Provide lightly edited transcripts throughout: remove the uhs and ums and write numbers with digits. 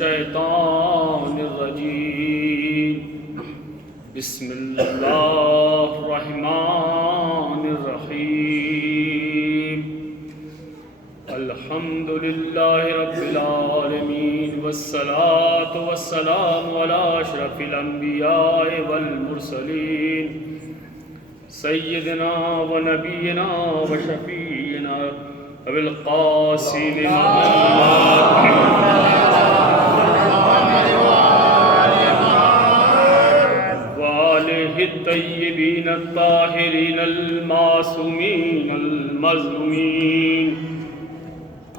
الشیطان الرجیم بسم اللہ الرحمن الرحیم الحمد للہ رب العالمین والصلاة والسلام علی اشرف الانبیاء والمرسلین سیدنا و نبینا و شفیعنا ابی القاسم وآلہ الطیبین الطاہرین المعصومین المظلومین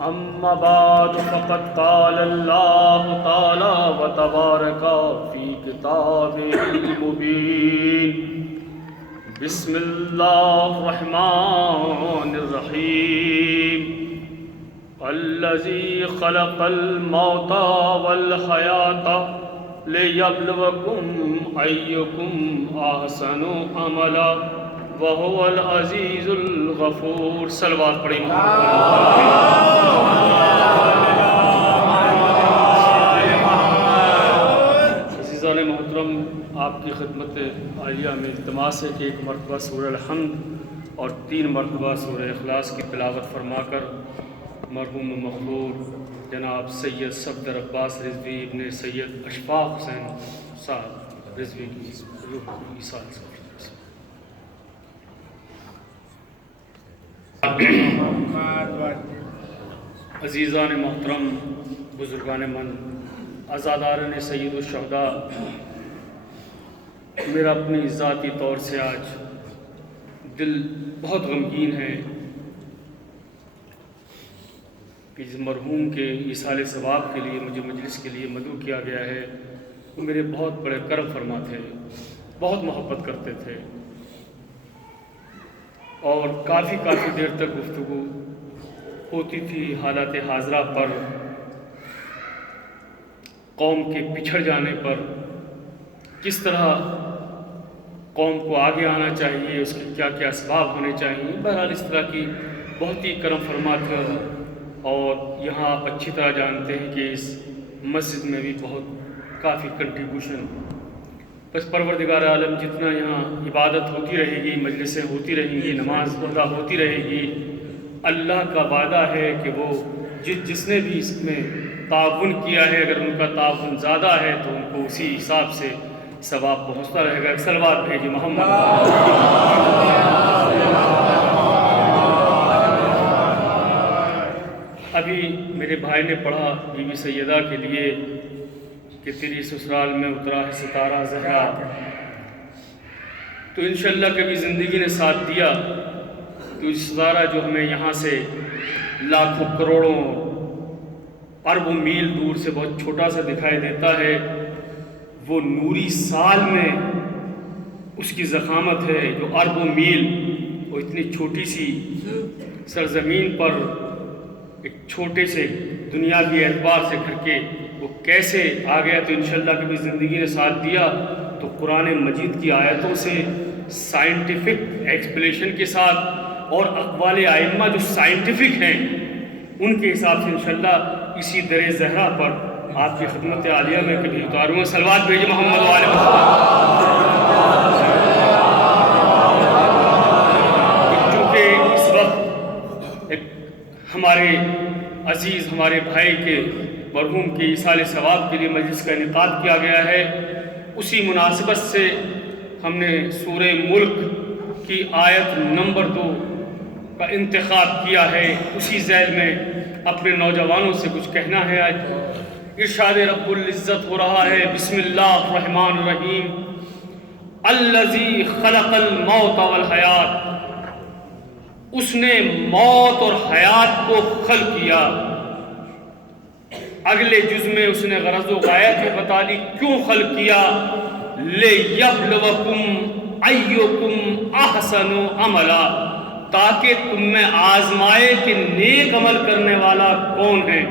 اما بعد فقد قال اللہ تعالی وتبارک فی کتابہ المبین بسم اللہ الرحمن الرحیم الذی خلق الموت والحیاۃ لیبلوکم ایکم احسن عملا وہو العزیز الغفور. صلوات پڑھیں. عزیزان محترم، آپ کی خدمت عالیہ میں التماس ہے کہ ایک مرتبہ سورہ الحمد اور 3 مرتبہ سورہ اخلاص کی تلاوت فرما کر مرحوم مقبول جناب سید صفدر عباس رضوی ابن سید اشفاق حسین صاحب رضوی کی روح کو ایصال سے عزیزان محترم، بزرگان من، عزاداران سید الشہداء، میرا اپنی ذاتی طور سے آج دل بہت غمگین ہے کہ جس مرحوم کے ایصال ثواب کے لیے مجھے مجلس کے لیے مدعو کیا گیا ہے، وہ میرے بہت بڑے کرم فرما تھے، بہت محبت کرتے تھے اور کافی دیر تک گفتگو ہوتی تھی حالات حاضرہ پر، قوم کے پچھڑ جانے پر، کس طرح قوم کو آگے آنا چاہیے، اس کے کیا کیا اسباب ہونے چاہیے. بہرحال اس طرح کی بہت ہی کرم فرما تھے اور یہاں آپ اچھی طرح جانتے ہیں کہ اس مسجد میں بھی بہت کافی کنٹریبیوشن. بس پروردگار عالم جتنا یہاں عبادت ہوتی رہے گی، مجلسیں ہوتی رہیں گی، نماز ادا ہوتی رہے گی، اللہ کا وعدہ ہے کہ وہ جس نے بھی اس میں تعاون کیا ہے، اگر ان کا تعاون زیادہ ہے تو ان کو اسی حساب سے ثواب پہنچتا رہے گا. صلوات بھیجیے محمد. ابھی میرے بھائی نے پڑھا بی بی سیدہ کے لیے کہ تیری سسرال میں اترا ہے ستارہ زہرا، تو انشاءاللہ کبھی زندگی نے ساتھ دیا تو ستارہ جو ہمیں یہاں سے لاکھوں کروڑوں اربوں میل دور سے بہت چھوٹا سا دکھائی دیتا ہے، وہ نوری سال میں اس کی ضخامت ہے جو اربوں میل، وہ اتنی چھوٹی سی سرزمین پر ایک چھوٹے سے دنیاوی اعتبار سے کر کے وہ کیسے آ گیا. تو انشاءاللہ کبھی زندگی نے ساتھ دیا تو قرآن مجید کی آیتوں سے سائنٹیفک ایکسپلیشن کے ساتھ اور اقوال ائمہ جو سائنٹیفک ہیں ان کے حساب سے انشاءاللہ اسی در زہرا پر آپ کی خدمت عالیہ میں کبھی اتاروں گا. صلوات بھیجیے محمد و آل محمد. چونکہ اس وقت ایک ہمارے عزیز ہمارے بھائی کے مرحوم کے ایصال ثواب کے لیے مجلس کا انعقاد کیا گیا ہے، اسی مناسبت سے ہم نے سورہ ملک کی آیت نمبر 2 کا انتخاب کیا ہے. اسی ذیل میں اپنے نوجوانوں سے کچھ کہنا ہے. آج ارشاد رب العزت ہو رہا ہے، بسم اللہ الرحمن الرحیم الذی خلق الموت والحیات، اس نے موت اور حیات کو خلق کیا. اگلے جز میں اس نے غرض و غایت میں بتا دی کیوں خلق کیا، لِیَبْلُوَکُمْ أَیُّکُمْ أَحْسَنُ عَمَلًا، تاکہ تم میں آزمائے کہ نیک عمل کرنے والا کون ہے.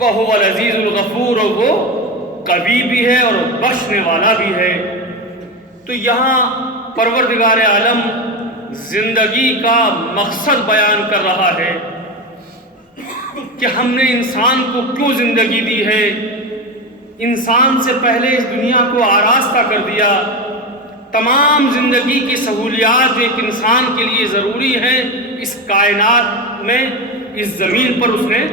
وَهُوَ الْعَزِیزُ الْغَفُورُ، اور وہ قوی بھی ہے اور بخشنے والا بھی ہے. تو یہاں پروردگار عالم زندگی کا مقصد بیان کر رہا ہے کہ ہم نے انسان کو کیوں زندگی دی ہے. انسان سے پہلے اس دنیا کو آراستہ کر دیا. تمام زندگی کی سہولیات جو ایک انسان کے لیے ضروری ہیں اس کائنات میں، اس زمین پر اس نے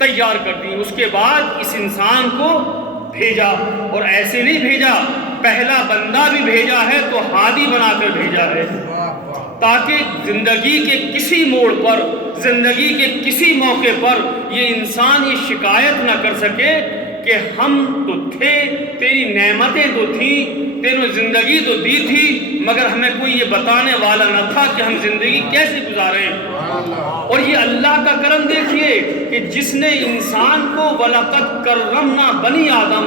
تیار کر دی. اس کے بعد اس انسان کو بھیجا، اور ایسے نہیں بھیجا، پہلا بندہ بھی بھیجا ہے تو ہادی بنا کر بھیجا ہے، تاکہ زندگی کے کسی موڑ پر، زندگی کے کسی موقع پر یہ انسان یہ شکایت نہ کر سکے کہ ہم تو تھے، تیری نعمتیں تو تھیں، تیرے زندگی تو دی تھی، مگر ہمیں کوئی یہ بتانے والا نہ تھا کہ ہم زندگی کیسے گزاریں. اور یہ اللہ کا کرم دیکھیے کہ جس نے انسان کو وَلَقَدْ كَرَّمْنَا بَنِي آدم،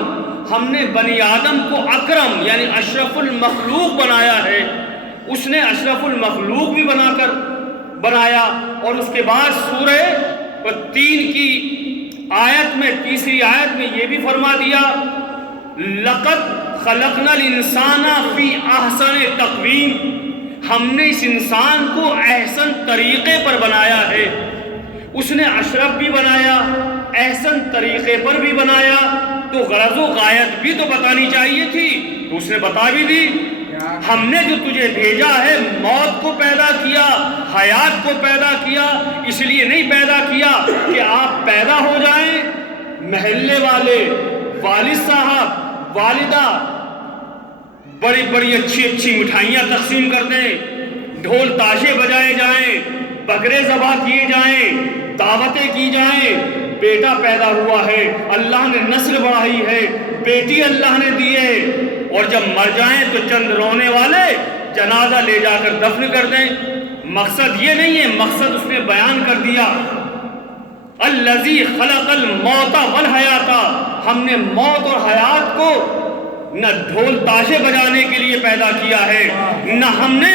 ہم نے بنی آدم کو اکرم یعنی اشرف المخلوق بنایا ہے. اس نے اشرف المخلوق بھی بنایا. اور اس کے بعد سورہ 3 کی آیت میں، تیسری آیت میں یہ بھی فرما دیا لَقَدْ خَلَقْنَا الْإِنسَانَ فِي أَحْسَنِ تَقْوِيمٍ، ہم نے اس انسان کو احسن طریقے پر بنایا ہے. اس نے اشرف بھی بنایا، احسن طریقے پر بھی بنایا، تو غرض و غایت بھی تو بتانی چاہیے تھی، تو اس نے بتا بھی دی. ہم نے جو تجھے بھیجا ہے، موت کو پیدا کیا، حیات کو پیدا کیا، اس لیے نہیں پیدا کیا کہ آپ پیدا ہو جائیں، محلے والے، والد صاحب، والدہ بڑی بڑی اچھی اچھی مٹھائیاں تقسیم کر دیں، ڈھول تاشے بجائے جائیں، بکرے ذبح کیے جائیں، دعوتیں کی جائیں. بیٹا پیدا ہوا ہے، اللہ نے نسل بڑھائی ہے، بیٹی اللہ نے دی ہے، اور جب مر جائیں تو چند رونے والے جنازہ لے جا کر دفن کر دیں. مقصد یہ نہیں ہے، مقصد اس نے بیان کر دیا الذی خلق الموت والحیات، ہم نے موت اور حیات کو نہ ڈھول تاشے بجانے کے لیے پیدا کیا ہے، نہ ہم نے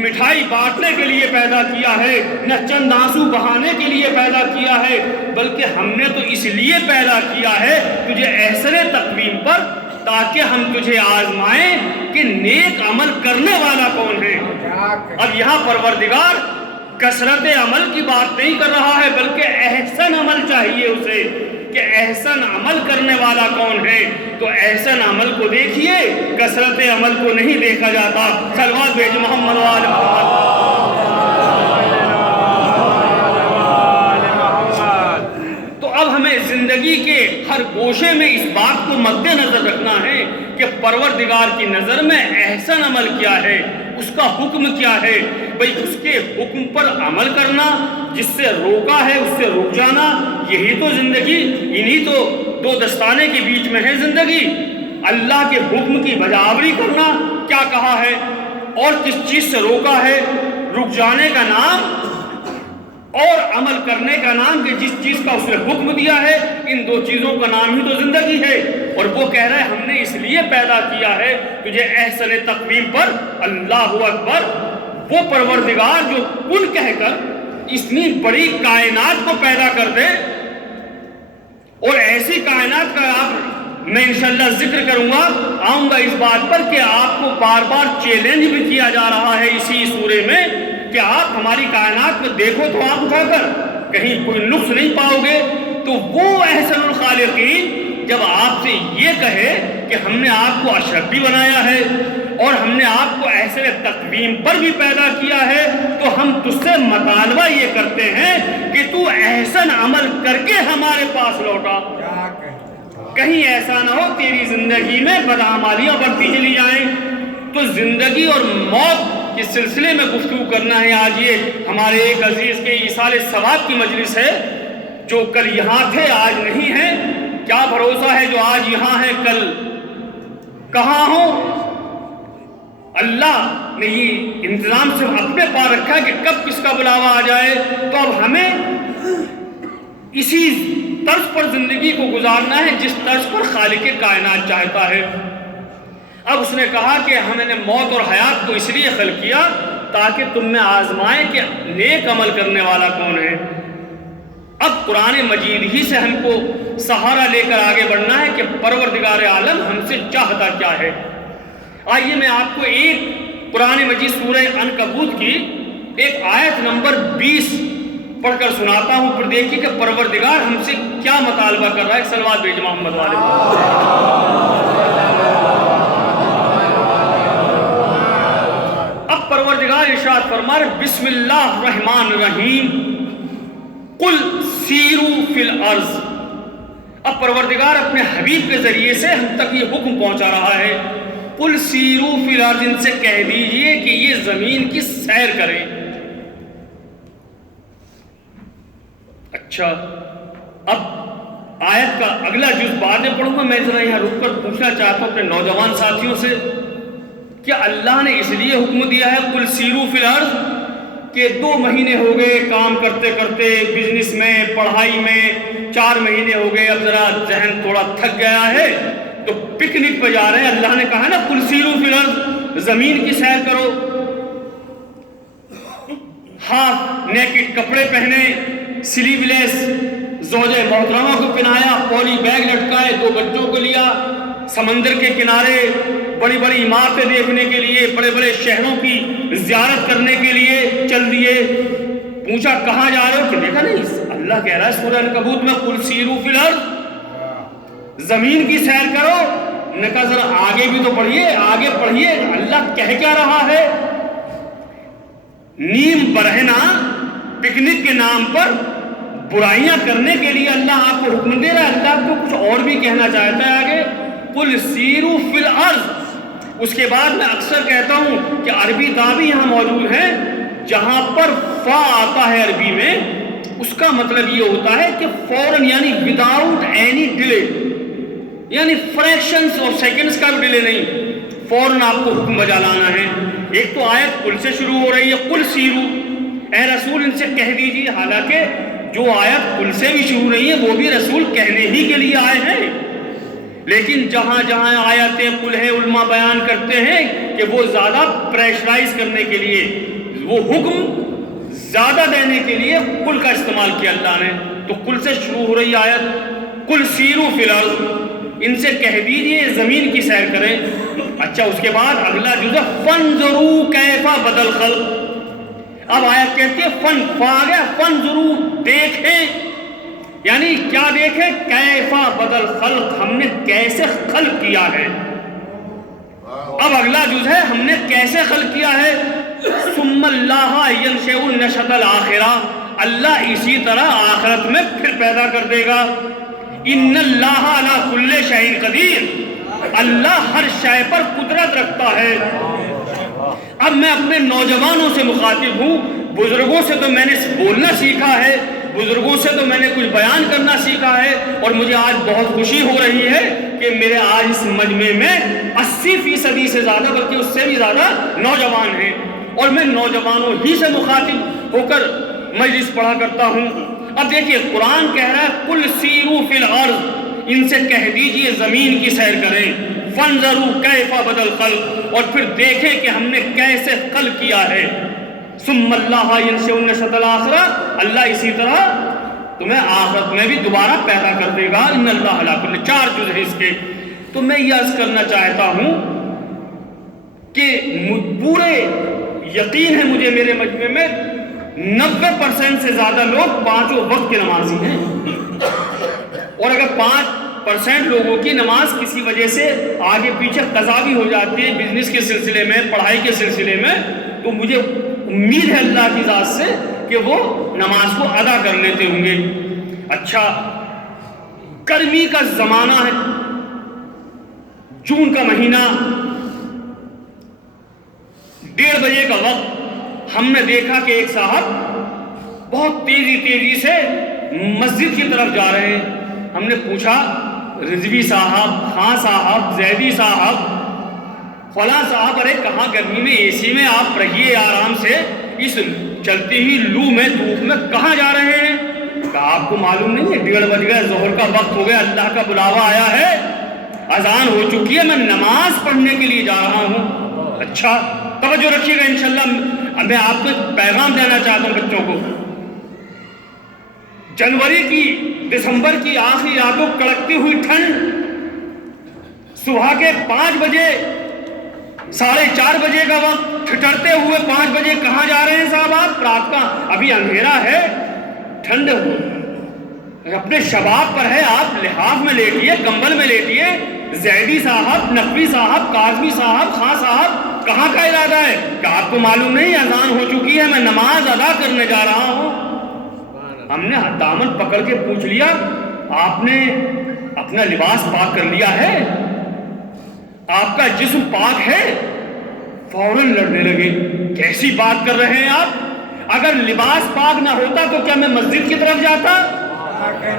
مٹھائی بانٹنے کے لیے پیدا کیا ہے، نہ چند آنسو بہانے کے لیے پیدا کیا ہے، بلکہ ہم نے تو اس لیے پیدا کیا ہے تجھے احسن تقویم پر، تاکہ ہم تجھے آزمائیں کہ نیک عمل کرنے والا کون ہے. اب یہاں پروردگار کثرت عمل کی بات نہیں کر رہا ہے، بلکہ احسن عمل چاہیے اسے کہ احسن عمل کرنے والا کون ہے. تو احسن عمل کو دیکھیے، کثرت عمل کو نہیں دیکھا جاتا. صلوات بھیج محمد و آل محمد. تو اب ہمیں زندگی کے ہر گوشے میں اس بات کو مد نظر رکھنا ہے کہ پروردگار کی نظر میں احسن عمل کیا ہے، اس کا حکم کیا ہے. بھئی اس کے حکم پر عمل کرنا، جس سے روکا ہے اس سے رک جانا، یہی تو زندگی، انہی تو دو دستانے کے بیچ میں ہے زندگی. اللہ کے حکم کی بجاوری کرنا کیا کہا ہے، اور کس چیز سے روکا ہے. رک جانے کا نام اور عمل کرنے کا نام کہ جس چیز کا اس نے حکم دیا ہے، ان دو چیزوں کا نام ہی تو زندگی ہے. اور وہ کہہ رہا ہے ہم نے اس لیے پیدا کیا ہے تجھے احسن تقویم پر. اللہ اکبر. وہ پروردگار جو کن کہہ کر اتنی بڑی کائنات کو پیدا کر دے، اور ایسی کائنات کا میں انشاءاللہ ذکر کروں گا، آؤں گا اس بات پر کہ آپ کو بار بار چیلنج بھی کیا جا رہا ہے اسی سورے میں کہ آپ ہماری کائنات میں دیکھو تو آپ اٹھا کر کہیں کوئی نقص نہیں پاؤ گے. تو وہ احسن الخالقین جب آپ سے یہ کہے کہ ہم نے آپ کو اشرف بھی بنایا ہے اور ہم نے آپ کو احسن تقویم پر بھی پیدا کیا ہے، تو ہم تجھ سے مطالبہ یہ کرتے ہیں کہ تو احسن عمل کر کے ہمارے پاس لوٹا. کہیں ایسا نہ ہو تیری زندگی میں بدعمالیاں بڑھتی چلی جائیں. تو زندگی اور موت کے سلسلے میں گفتگو کرنا ہے. آج یہ ہمارے ایک عزیز کے ایصال ثواب کی مجلس ہے، جو کل یہاں تھے آج نہیں ہیں. کیا بھروسہ ہے جو آج یہاں ہیں کل کہاں ہوں. اللہ نے یہ انتظام سے اپنے پاس رکھا ہے کہ کب کس کا بلاوا آ جائے. تو اب ہمیں اسی طرز پر زندگی کو گزارنا ہے جس طرز پر خالق کائنات چاہتا ہے. اب اس نے کہا کہ ہم نے موت اور حیات کو اس لیے خلق کیا تاکہ تم میں آزمائیں کہ نیک عمل کرنے والا کون ہے. اب قرآن مجید ہی سے ہم کو سہارا لے کر آگے بڑھنا ہے کہ پروردگار عالم ہم سے چاہتا کیا ہے. آئیے میں آپ کو ایک قرآن مجید سورہ عنکبوت کی ایک آیت نمبر 20 پڑھ کر سناتا ہوں، پھر دیکھیے کہ پروردگار ہم سے کیا مطالبہ کر رہا ہے۔ ایک صلوات بھیج محمد والے۔ اب پروردگار ارشاد فرما رہے بسم اللہ الرحمن الرحیم قل سیروا فی الارض۔ اب پروردگار اپنے حبیب کے ذریعے سے ہم تک یہ حکم پہنچا رہا ہے، قل سیروا فی الارض، ان سے کہہ دیجئے کہ یہ زمین کی سیر کریں۔ اچھا، اب آیت کا اگلا جز بعد میں پڑھوں گا، میں ذرا یہاں رک کر پوچھنا چاہتا ہوں اپنے نوجوان ساتھیوں سے کہ اللہ نے اس لیے حکم دیا ہے قل سیروا فی الارض کہ 2 مہینے ہو گئے کام کرتے کرتے بزنس میں، پڑھائی میں، 4 مہینے ہو گئے، اب ذرا ذہن تھوڑا تھک گیا ہے تو پکنک پہ جا رہے ہیں۔ اللہ نے کہا نا قل سیروا فی الارض، زمین کی سیر کرو، ہاف نیکڈ کپڑے پہنے، سلیو لیس زوجہ محترمہ کو پہنایا، پولی بیگ لٹکائے، 2 بچوں کو لیا، سمندر کے کنارے بڑی بڑی عمارتیں دیکھنے کے لیے، بڑے بڑے شہروں کی زیارت کرنے کے لیے چل دیے۔ پوچھا کہاں جا رہے ہو؟ کہ دیکھا نہیں اللہ کہہ رہا ہے سورہ عنکبوت میں قل سیروا فی الارض، زمین کی سیر کرو۔ نے کہا ذرا آگے بھی تو پڑھیے، آگے پڑھیے اللہ کہہ کیا رہا ہے۔ نیم برہنہ پکنک کے نام پر برائیاں کرنے کے لیے اللہ آپ کو حکم دے رہا ہے۔ اللہ کو کچھ اور بھی کہنا چاہتا ہے آگے قل سیروا فی الارض۔ اس کے بعد میں اکثر کہتا ہوں کہ عربی دعوی یہاں موجود ہے، جہاں پر فا آتا ہے عربی میں اس کا مطلب یہ ہوتا ہے کہ فوراً، یعنی وداؤٹ اینی ڈیلے، یعنی فریکشنز اور سیکنڈز کا بھی ڈیلے نہیں، فوراً آپ کو حکم بجا لانا ہے۔ ایک تو آیت قل سے شروع ہو رہی ہے قل سیروا، اے رسول ان سے کہہ دیجیے، حالانکہ جو آیت قل سے بھی شروع نہیں ہے وہ بھی رسول کہنے ہی کے لیے آئے ہیں، لیکن جہاں جہاں آیتیں قل ہے علماء بیان کرتے ہیں کہ وہ زیادہ پریشرائز کرنے کے لیے، وہ حکم زیادہ دینے کے لیے قل کا استعمال کیا اللہ نے۔ تو قل سے شروع ہو رہی آیت قل سیروا فی الارض، ان سے کہہ دیجئے زمین کی سیر کریں۔ اچھا، اس کے بعد اگلا جزء فانظروا کیف بدل خلق۔ اب آیت کہتی ہے فن فا گیا، فانظروا دیکھیں، یعنی کیا دیکھیں؟ کیفا بدل خلق، ہم نے کیسے خلق کیا ہے۔ اب اگلا جز ہے ہم نے کیسے خلق کیا ہے۔ ثم اللہ ینشئ النشأۃ الآخرہ، اللہ اسی طرح آخرت میں پھر پیدا کر دے گا۔ ان اللہ علی کل شیء قدیر، اللہ ہر شے پر قدرت رکھتا ہے۔ اب میں اپنے نوجوانوں سے مخاطب ہوں، بزرگوں سے تو میں نے بولنا سیکھا ہے، بزرگوں سے تو میں نے کچھ بیان کرنا سیکھا ہے، اور مجھے آج بہت خوشی ہو رہی ہے کہ میرے آج اس مجمع میں 80% سے زیادہ، بلکہ اس سے بھی زیادہ نوجوان ہیں، اور میں نوجوانوں ہی سے مخاطب ہو کر مجلس پڑھا کرتا ہوں۔ اب دیکھیے قرآن کہہ رہا ہے قل سیروا فی الارض، ان سے کہہ دیجئے زمین کی سیر کریں، فانظروا کیف بدل خلق، اور پھر دیکھیں کہ ہم نے کیسے خلق کیا ہے۔ ثم اللہ ینشئ النشأۃ الآخرہ، اللہ اسی طرح تمہیں آخرت میں بھی دوبارہ پیدا کر دے گا۔ ان اللہ علی کل، 4 جز ہے اس کے۔ تو میں یہ عرض کرنا چاہتا ہوں کہ پورے یقین ہے مجھے میرے مجمع میں 90% سے زیادہ لوگ 5 وقت کے نمازی ہیں، اور اگر 5% لوگوں کی نماز کسی وجہ سے آگے پیچھے قضا بھی ہو جاتی ہے، بزنس کے سلسلے میں، پڑھائی کے سلسلے میں، تو مجھے امید ہے اللہ کی ذات سے کہ وہ نماز کو ادا کر لیتے ہوں گے۔ اچھا، گرمی کا زمانہ ہے، جون کا مہینہ، 1:30 بجے کا وقت، ہم نے دیکھا کہ ایک صاحب بہت تیزی سے مسجد کی طرف جا رہے ہیں۔ ہم نے پوچھا رضوی صاحب، خان صاحب، زیدی صاحب، فلاں صاحب، ارے کہاں گرمی میں اے سی میں آپ رہیے آرام سے، اس چلتی ہوئی لو میں دھوپ میں کہاں جا رہے ہیں؟ کہا آپ کو معلوم نہیں ہے 1:30 بج گئے، ظہر کا وقت ہو گیا، اللہ کا بلاوا آیا ہے، اذان ہو چکی ہے، میں نماز پڑھنے کے لیے جا رہا ہوں۔ اچھا توجہ رکھیے گا انشاءاللہ، میں آپ کو پیغام دینا چاہتا ہوں بچوں کو۔ جنوری کی، دسمبر کی آخری راتوں کڑکتی ہوئی ٹھنڈ، صبح کے 5 بجے، 4:30 بجے کا وقت، ٹھٹرتے ہوئے 5 بجے کہاں جا رہے ہیں صاحب آپ؟ رات کا ابھی اندھیرا ہے، ٹھنڈ اپنے شباب پر ہے، آپ لحاف میں لیٹیے، کمبل میں لیٹیے. زیدی صاحب، نقوی صاحب، کاظمی صاحب، خان صاحب، کہاں کا ارادہ ہے؟ کہ آپ کو معلوم نہیں اذان ہو چکی ہے، میں نماز ادا کرنے جا رہا ہوں. ہم نے دامن پکڑ کے پوچھ لیا، آپ نے اپنا لباس پاک کر لیا ہے؟ آپ کا جسم پاک ہے؟ فوراً لڑنے لگے. کیسی بات کر رہے ہیں آپ؟ اگر لباس پاک نہ ہوتا تو کیا میں مسجد کی طرف جاتا؟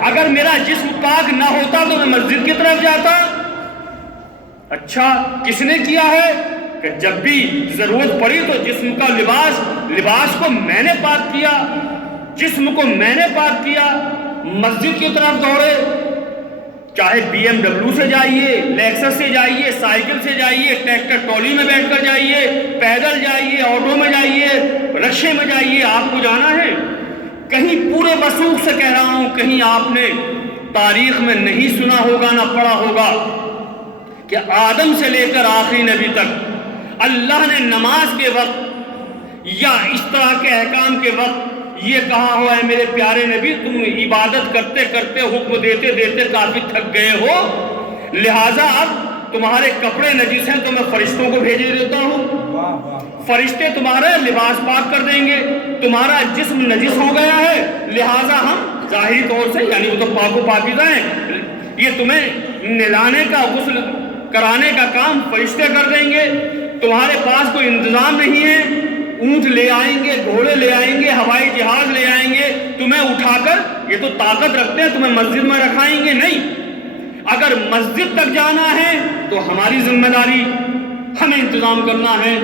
اگر میرا جسم پاک نہ ہوتا تو میں مسجد کی طرف جاتا؟ اچھا کس نے کیا ہے؟ کہ جب بھی ضرورت پڑی تو جسم کا لباس کو میں نے پاک کیا، جسم کو میں نے پاک کیا. مسجد کی طرف دوڑے، چاہے BMW سے جائیے، لیکسس سے جائیے، سائیکل سے جائیے، ٹریکٹر ٹرالی میں بیٹھ کر جائیے، پیدل جائیے، آٹو میں جائیے، رکشے میں جائیے، آپ کو جانا ہے. کہیں پورے وثوق سے کہہ رہا ہوں، کہیں آپ نے تاریخ میں نہیں سنا ہوگا، نہ پڑھا ہوگا کہ آدم سے لے کر آخری نبی تک اللہ نے نماز کے وقت یا اس طرح کے احکام کے وقت یہ کہا ہوا ہے میرے پیارے نبی تم عبادت کرتے کرتے حکم دیتے دیتے کافی تھک گئے ہو، لہٰذا اب تمہارے کپڑے نجس ہیں تو میں فرشتوں کو بھیجے دیتا ہوں، فرشتے تمہارا لباس پاک کر دیں گے. تمہارا جسم نجس ہو گیا ہے، لہٰذا ہم ظاہری طور سے، یعنی وہ تو پاک و پاکیزہ ہیں، یہ تمہیں نہلانے کا، غسل کرانے کا کام فرشتے کر دیں گے. تمہارے پاس کوئی انتظام نہیں ہے، اونٹ لے آئیں گے، گھوڑے لے آئیں گے، ہوائی جہاز لے آئیں گے، تمہیں اٹھا کر، یہ تو طاقت رکھتے ہیں، تمہیں مسجد میں رکھائیں گے نہیں. اگر مسجد تک جانا ہے تو ہماری ذمہ داری، ہمیں انتظام کرنا ہے.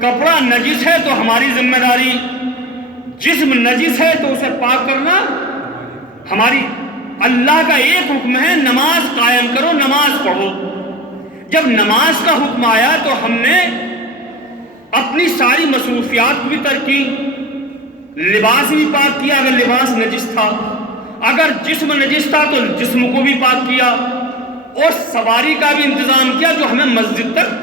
کپڑا نجس ہے تو ہماری ذمہ داری، جسم نجس ہے تو اسے پاک کرنا ہماری. اللہ کا ایک حکم ہے نماز قائم کرو، نماز پڑھو. جب نماز کا حکم آیا تو ہم نے اپنی ساری مصروفیات بھی ترک کی، لباس بھی پاک کیا اگر لباس نجس تھا، اگر جسم نجس تھا تو جسم کو بھی پاک کیا، اور سواری کا بھی انتظام کیا جو ہمیں مسجد تک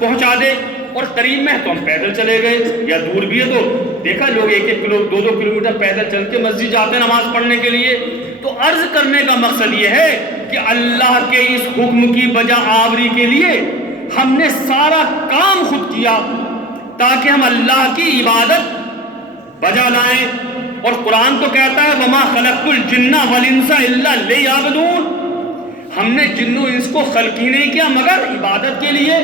پہنچا دے. اور قریب میں تو ہم پیدل چلے گئے، یا دور بھی ہے تو دیکھا لوگ 1-1 کلو 2-2 کلومیٹر پیدل چل کے مسجد جاتے ہیں نماز پڑھنے کے لیے. تو عرض کرنے کا مقصد یہ ہے کہ اللہ کے اس حکم کی بجا آوری کے لیے ہم نے سارا کام خود کیا تاکہ ہم اللہ کی عبادت بجا لائیں. اور قرآن تو کہتا ہے وما خلقت الجن والانس الا لیعبدون، ہم نے جن و انس کو خلق ہی نہیں کیا مگر عبادت کے لیے.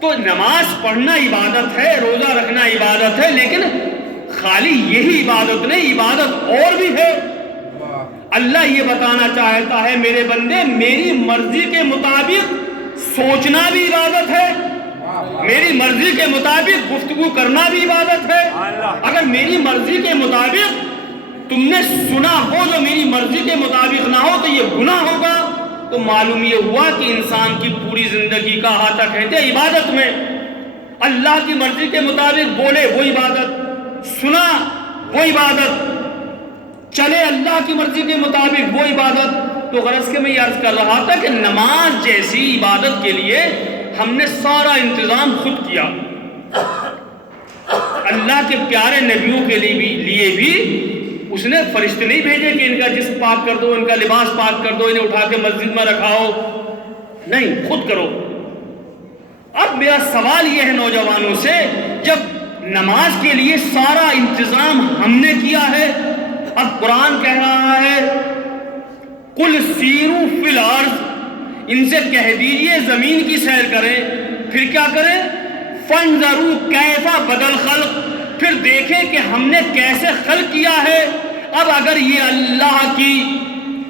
تو نماز پڑھنا عبادت ہے، روزہ رکھنا عبادت ہے، لیکن خالی یہی عبادت نہیں، عبادت اور بھی ہے. اللہ یہ بتانا چاہتا ہے میرے بندے میری مرضی کے مطابق سوچنا بھی عبادت ہے، میری مرضی کے مطابق گفتگو کرنا بھی عبادت ہے. اگر میری مرضی کے مطابق تم نے سنا ہو جو میری مرضی کے مطابق نہ ہو تو یہ گناہ ہوگا. تو معلوم یہ ہوا کہ انسان کی پوری زندگی کا احاطہ کہتے ہیں عبادت میں. اللہ کی مرضی کے مطابق بولے وہ عبادت، سنا وہ عبادت، چلے اللہ کی مرضی کے مطابق وہ عبادت. تو غرض کے میں یہ عرض کر رہا تھا کہ نماز جیسی عبادت کے لیے ہم نے سارا انتظام خود کیا. اللہ کے پیارے نبیوں کے لیے بھی اس نے فرشتے نہیں بھیجے کہ ان کا جسم پاک کر دو، ان کا لباس پاک کر دو، انہیں اٹھا کے مسجد میں رکھاؤ، نہیں، خود کرو. اب میرا سوال یہ ہے نوجوانوں سے، جب نماز کے لیے سارا انتظام ہم نے کیا ہے، اب قرآن کہہ رہا ہے قل سیروا فی الارض، ان سے کہہ دیجئے زمین کی سیر کریں. پھر کیا کریں؟ فانظروا کیف بدل خلق، پھر دیکھیں کہ ہم نے کیسے خلق کیا ہے. اب اگر یہ اللہ کی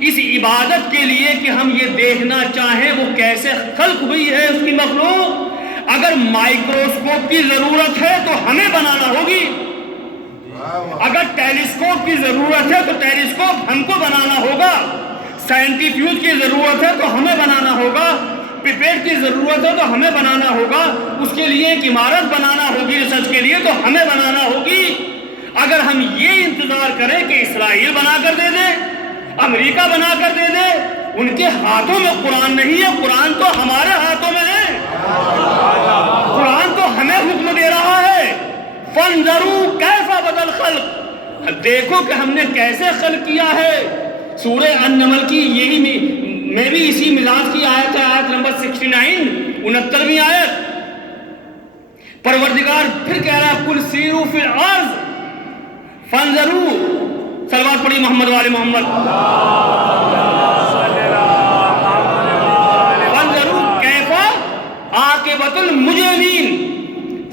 اس عبادت کے لیے کہ ہم یہ دیکھنا چاہیں وہ کیسے خلق ہوئی ہے اس کی مخلوق، اگر مائکروسکوپ کی ضرورت ہے تو ہمیں بنانا ہوگی، اگر ٹیلیسکوپ کی ضرورت ہے تو ٹیلیسکوپ ہم کو بنانا ہوگا، سائنٹیفیوج کی ضرورت ہے تو ہمیں بنانا ہوگا، پپیٹ کی ضرورت ہے تو ہمیں بنانا ہوگا، اس کے لیے ایک عمارت بنانا ہوگی ریسرچ کے لیے تو ہمیں بنانا ہوگی. اگر ہم یہ انتظار کریں کہ اسرائیل بنا کر دے دے، امریکہ بنا کر دے دے، ان کے ہاتھوں میں قرآن نہیں ہے، قرآن تو ہمارے ہاتھوں میں ہے. قرآن تو ہمیں حکم دے رہا ہے فانظروا کیف بدل خلق، دیکھو کہ ہم نے کیسے خلق کیا ہے۔ سورہ النمل کی یہی میں بھی اسی مزاج کی آیت ہے، آیت نمبر 69 69ویں آیت۔ پروردگار پھر کہہ رہا ہے قل سیروا فی الارض فانظروا، صلوات پڑھی محمد والے محمد، فانظروا کیف عاقبۃ المجرمین،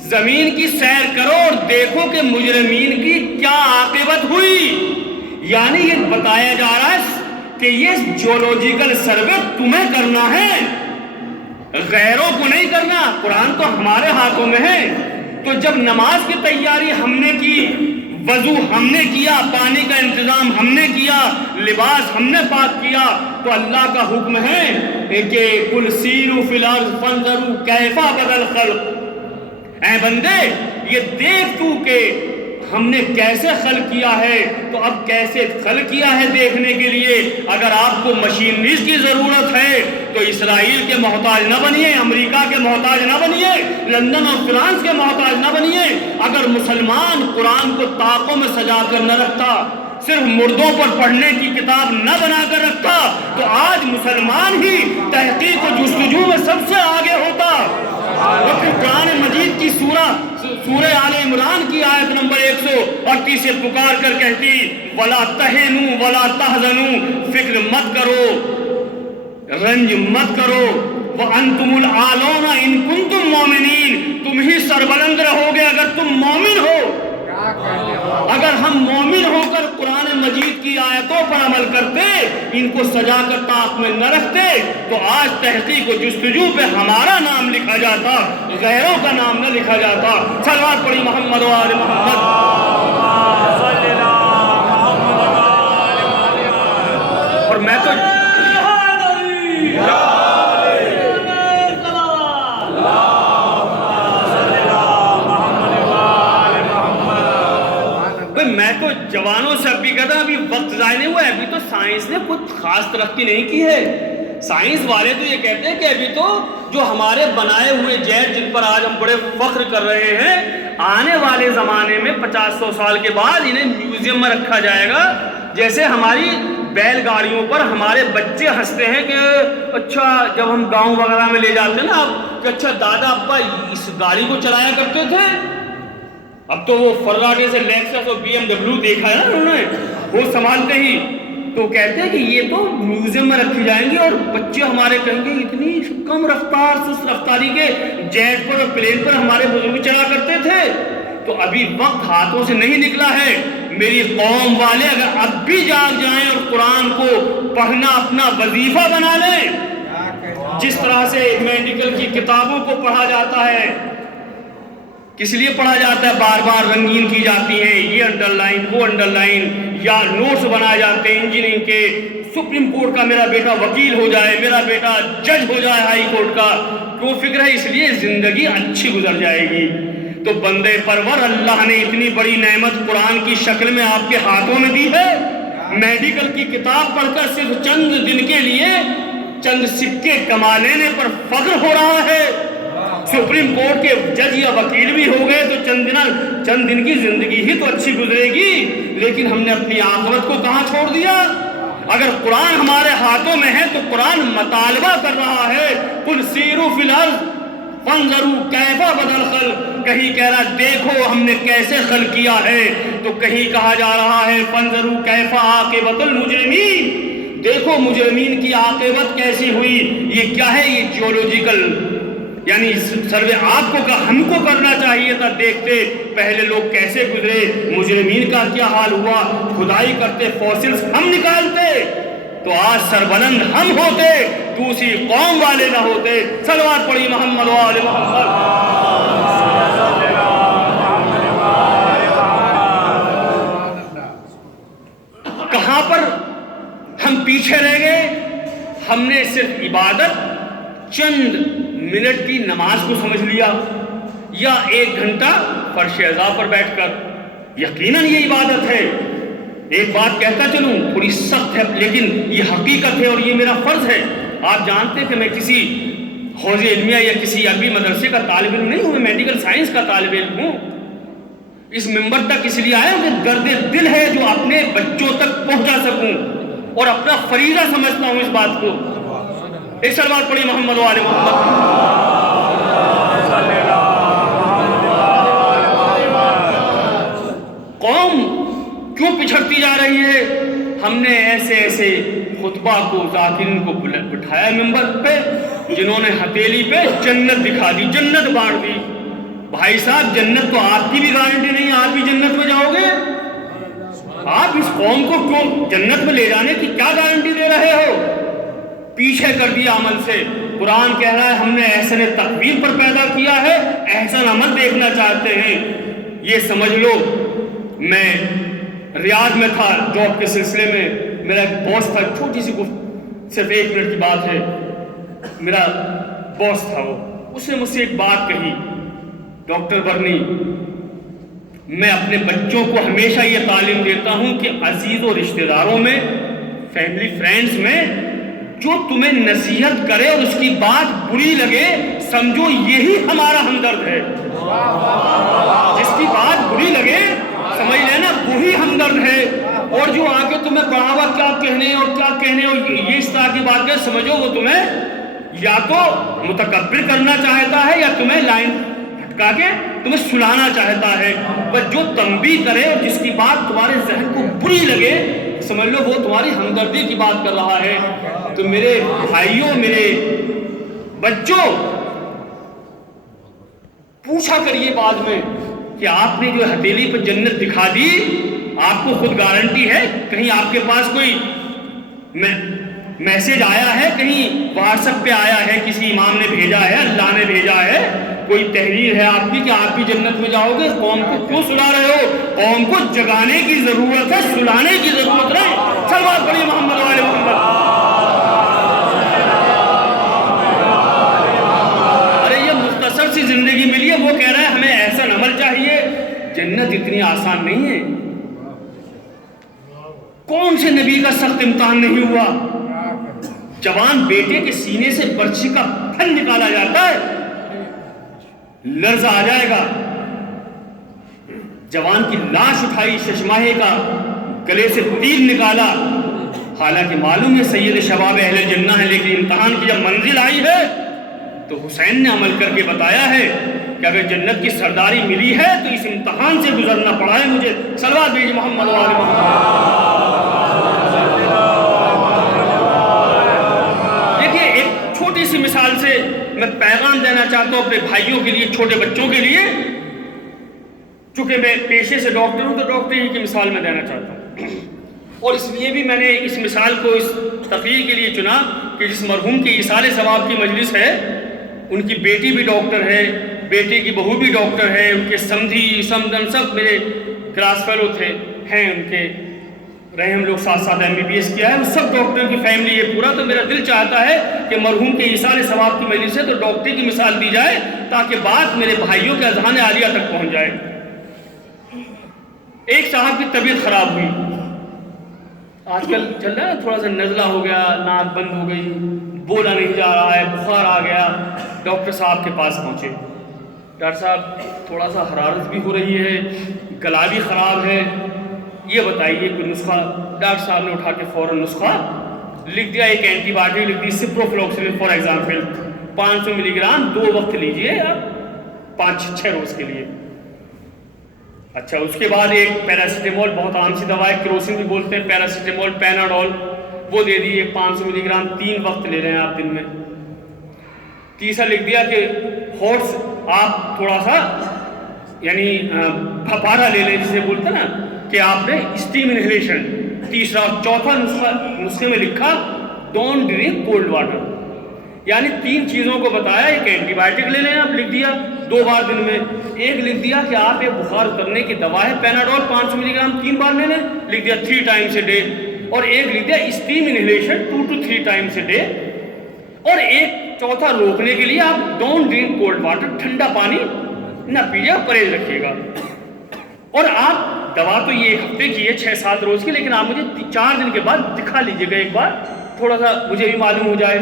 زمین کی سیر کرو اور دیکھو کہ مجرمین کی کیا عاقبت ہوئی۔ یعنی یہ بتایا جا رہا ہے کہ یہ جیولوجیکل سروے تمہیں کرنا ہے، غیروں کو نہیں کرنا۔ قرآن تو ہمارے ہاتھوں میں ہے۔ تو جب نماز کی تیاری ہم نے کی، وضو ہم نے کیا، پانی کا انتظام ہم نے کیا، لباس ہم نے پاک کیا، تو اللہ کا حکم ہے کہ قل سیروا فی الارض فانظروا کیف بدل الخلق، اے بندے یہ دیکھ تو کہ ہم نے کیسے خلق کیا ہے، تو اب کیسے خلق کیا ہے دیکھنے کے لیے اگر آپ کو مشینریز کی ضرورت ہے تو اسرائیل کے محتاج نہ بنیے، امریکہ کے محتاج نہ بنیے، لندن اور فرانس کے محتاج نہ بنیے۔ اگر مسلمان قرآن کو طاقوں میں سجا کر نہ رکھتا، صرف مردوں پر پڑھنے کی کتاب نہ بنا کر رکھتا، تو آج مسلمان ہی تحقیق و جستجو میں سب سے آگے ہوتا۔ اور پھر قرآن مجید کی سورہ آل عمران کی آیت نمبر 138 سے پکار کر کہتی وَلَا تَهِنُوا وَلَا تَحْزَنُوا، فکر مت کرو، رنج مت کرو، وَأَنْتُمُ الْأَعْلَوْنَ إِن كُنتُم مُؤْمِنِينَ، تم ہی سربلند رہو گے اگر تم مومن ہو۔ اگر ہم مومن ہو کر قرآن مجید کی آیتوں پر عمل کرتے، ان کو سجا کر طاق میں نہ رکھتے، تو آج تحقیق و جستجو پہ ہمارا نام لکھا جاتا، غیروں کا نام نہ لکھا جاتا۔ صلوات پڑھی محمد و آل محمد۔ اور میں تو جوانوں سے اب بھی کہتا ابھی وقت ضائع نہیں ہوا ہے، ابھی تو سائنس نے کچھ خاص ترقی نہیں کی ہے۔ سائنس والے تو یہ کہتے ہیں کہ ابھی تو جو ہمارے بنائے ہوئے جیٹ جن پر آج ہم بڑے فخر کر رہے ہیں، آنے والے زمانے میں 50-100 سال کے بعد انہیں میوزیم میں رکھا جائے گا۔ جیسے ہماری بیل گاڑیوں پر ہمارے بچے ہنستے ہیں کہ اچھا جب ہم گاؤں وغیرہ میں لے جاتے ہیں نا اب کہ اچھا دادا ابا اس گاڑی کو چلایا کرتے تھے۔ اب تو وہ فرارے سے لیکسس اور BMW دیکھا ہے نا انہوں نے، وہ سنبھالتے ہی تو کہتے ہیں کہ یہ تو میوزیم میں رکھی جائیں گی، اور بچے ہمارے کہیں گے اتنی کم رفتار سست رفتاری کے جیٹ پر اور پلین پر ہمارے بزرگ چلا کرتے تھے۔ تو ابھی وقت ہاتھوں سے نہیں نکلا ہے۔ میری قوم والے اگر اب بھی جاگ جائیں اور قرآن کو پڑھنا اپنا وظیفہ بنا لیں، جس طرح سے میڈیکل کی کتابوں کو پڑھا جاتا ہے، کس لیے پڑھا جاتا ہے، بار بار رنگین کی جاتی ہیں، یہ انڈر لائن وہ انڈر لائن، یا نوٹس بنائے جاتے ہیں انجینئرنگ کے، سپریم کورٹ کا میرا بیٹا وکیل ہو جائے، میرا بیٹا جج ہو جائے ہائی کورٹ کا، کیوں فکر ہے؟ اس لیے زندگی اچھی گزر جائے گی۔ تو بندے پرور اللہ نے اتنی بڑی نعمت قرآن کی شکل میں آپ کے ہاتھوں میں دی ہے، میڈیکل کی کتاب پڑھ کر صرف چند دن کے لیے چند سکے کما لینے پر فخر ہو رہا ہے۔ سپریم کورٹ کے جج یا وکیل بھی ہو گئے تو چند دن کی زندگی ہی تو اچھی گزرے گی، لیکن ہم نے اپنی آخرت کو کہاں چھوڑ دیا؟ اگر قرآن ہمارے ہاتھوں میں ہے تو قرآن مطالبہ کر رہا ہے قل سیروا فی الارض فانظروا کیف بدل الخلق، کہیں کہہ رہا دیکھو ہم نے کیسے خلق کیا ہے، تو کہیں کہا جا رہا ہے فانظروا کیف عاقبۃ المجرمین، دیکھو مجرمین کی عاقبت کیسی ہوئی۔ یہ کیا ہے؟ یہ جیولوجیکل یعنی سروے آپ کو ہم کو کرنا چاہیے تھا، دیکھتے پہلے لوگ کیسے گزرے، مجرمین کا کیا حال ہوا، کھدائی کرتے فوسلز ہم نکالتے تو آج سربلند ہم ہوتے، دوسری قوم والے نہ ہوتے۔ صلوات پڑھی محمد و آل محمد۔ کہاں پر ہم پیچھے رہ گئے؟ ہم نے صرف عبادت چند منٹ کی نماز کو سمجھ لیا، یا 1 گھنٹہ فرش اعضاء پر بیٹھ کر، یقیناً یہ عبادت ہے۔ ایک بات کہتا چلوں تھوڑی سخت ہے لیکن یہ حقیقت ہے اور یہ میرا فرض ہے۔ آپ جانتے ہیں کہ میں کسی حوض علمیہ یا کسی عربی مدرسے کا طالب علم نہیں ہوں، میں میڈیکل سائنس کا طالب علم ہوں، اس منبر تک اس لیے آیا کہ درد دل ہے جو اپنے بچوں تک پہنچا سکوں اور اپنا فریضہ سمجھتا ہوں اس بات کو. ایک سلوات پڑھی محمد و آل محمد. قوم کیوں پچھڑتی جا رہی ہے؟ ہم نے ایسے ایسے خطبہ کو ذاکرین کو بٹھایا منبر پہ جنہوں نے ہتھیلی پہ جنت دکھا دی، جنت بانٹ دی. بھائی صاحب جنت تو آپ کی بھی گارنٹی نہیں ہے آپ بھی جنت میں جاؤ گے. آپ اس قوم کو کیوں جنت میں لے جانے کی کیا گارنٹی دے رہے ہو؟ پیچھے کر دیا عمل سے. قرآن کہہ رہا ہے ہم نے احسن تقویم پر پیدا کیا ہے، احسن عمل دیکھنا چاہتے ہیں. یہ سمجھ لو میں ریاض میں تھا جاب کے سلسلے میں، میرا ایک باس تھا، چھوٹی سی صرف 1 منٹ کی بات ہے. میرا باس تھا وہ، اس نے مجھ سے ایک بات کہی، ڈاکٹر برنی میں اپنے بچوں کو ہمیشہ یہ تعلیم دیتا ہوں کہ عزیز و رشتہ داروں میں، فیملی فرینڈز میں جو تمہیں نصیحت کرے اور اس کی بات بری لگے سمجھو یہی ہمارا ہمدرد ہے. جس کی بات بری لگے سمجھ لینا وہی ہمدرد ہے. اور جو آگے تمہیں بڑھاوا کیا کہنے اور یہ اس طرح کی بات ہے سمجھو وہ تمہیں یا تو متکبر کرنا چاہتا ہے یا تمہیں لائن ہٹکا کے تمہیں سلانا چاہتا ہے. پر جو تنبیہ کرے اور جس کی بات تمہارے ذہن کو بری لگے سمجھ لو وہ تمہاری ہمدردی کی بات کر رہا ہے. تو میرے بھائیوں، میرے بچوں، پوچھا کریے بعد میں کہ آپ نے جو ہتھیلی پر جنت دکھا دی آپ کو خود گارنٹی ہے؟ کہیں آپ کے پاس کوئی میسج آیا ہے، کہیں واٹس ایپ پہ آیا ہے، کسی امام نے بھیجا ہے، اللہ نے بھیجا ہے، کوئی تحریر ہے آپ کی کہ آپ بھی جنت میں جاؤ گے؟ قوم کو کیوں سلا رہے ہو؟ قوم کو جگانے کی ضرورت ہے، سلانے کی ضرورت نہیں. سلوات پڑھیے محمد و آل محمد. ارے یہ مختصر سی زندگی ملی ہے، وہ کہہ رہا ہے ہمیں احسن عمل چاہیے. جنت اتنی آسان نہیں ہے. کون سے نبی کا سخت امتحان نہیں ہوا؟ جوان بیٹے کے سینے سے برچھی کا پھن نکالا جاتا ہے، لرزہ آ جائے گا. جوان کی لاش اٹھائی، ششماہے کا گلے سے تیر نکالا، حالانکہ معلوم ہے سید شباب اہل جنہ ہے، لیکن امتحان کی جب منزل آئی ہے تو حسین نے عمل کر کے بتایا ہے کہ اگر جنت کی سرداری ملی ہے تو اس امتحان سے گزرنا پڑا ہے مجھے. صلوات بھیجیے محمد و آل محمد. دیکھیے ایک چھوٹی سی مثال سے میں پیغام دینا چاہتا ہوں اپنے بھائیوں کے لیے، چھوٹے بچوں کے لیے. چونکہ میں پیشے سے ڈاکٹر ہوں تو ڈاکٹری کی مثال میں دینا چاہتا ہوں، اور اس لیے بھی میں نے اس مثال کو اس تقریر کے لیے چنا کہ جس مرحوم کی ایصال ثواب کی مجلس ہے ان کی بیٹی بھی ڈاکٹر ہے، بیٹے کی بہو بھی ڈاکٹر ہے، ان کے سمدھی سمدن سب میرے کلاس فیلو ہیں، ان کے رہے ہم لوگ ساتھ ساتھ MBBS کیا ہے، سب ڈاکٹروں کی فیملی ہے پورا. تو میرا دل چاہتا ہے کہ مرحوم کے ایصال ثواب کی مجلس ہے تو ڈاکٹری کی مثال دی جائے تاکہ بات میرے بھائیوں کے اذہان عالیہ تک پہنچ جائے. ایک صاحب کی طبیعت خراب ہوئی، آج کل چل رہا ہے تھوڑا سا نزلہ ہو گیا، ناک بند ہو گئی، بولا نہیں جا رہا ہے، بخار آ گیا. ڈاکٹر صاحب کے پاس پہنچے. ڈاکٹر صاحب تھوڑا سا حرارت بھی ہو رہی ہے، گلا بھی خراب ہے، یہ بتائیے کوئی نسخہ. ڈاکٹر صاحب نے اٹھا کے فوراً نسخہ لکھ دیا. ایک اینٹی بایوٹک لکھ دی، سپروفلوکسین فار ایگزامپل 500 ملی گرام 2 وقت لیجئے آپ 5-6 روز کے لیے. اچھا اس کے بعد ایک پیراسیٹامول، بہت عام سی دوا ہے، کیروسین بھی بولتے ہیں، پیراسیٹامول پیناڈول، وہ دے دی. 500 ملی گرام 3 وقت لے رہے ہیں آپ دن میں. تیسرا لکھ دیا کہ ہارٹس آپ تھوڑا سا یعنی بھپارا لے لیں جسے بولتے ہیں نا کہ آپ نے اسٹیم انہیلیشن. تیسرا. چوتھا نسخے میں لکھا ڈونٹ ڈرنک کولڈ واٹر. یعنی 3 چیزوں کو بتایا. ایک اینٹی بایوٹک لے لیں آپ، لکھ دیا 2 بار دن میں. ایک لکھ دیا کہ آپ ایک بخار اترنے کی دوا ہے پیناڈول 500 ملی گرام 3 بار لے لیں، لکھ دیا 3 ٹائمز اے ڈے. اور ایک لکھ دیا steam inhalation 2 to 3 times a day. اور ایک چوتھا روکنے کے لیے آپ ڈونٹ ڈرنک کولڈ واٹر، ٹھنڈا پانی نہ پیجیے، پرہیز رکھیے گا. اور آپ دوا تو یہ 1 ہفتے کی ہے 6-7 روز کی، لیکن آپ مجھے 4 دن کے بعد دکھا لیجیے گا ایک بار، تھوڑا سا مجھے بھی معلوم ہو جائے.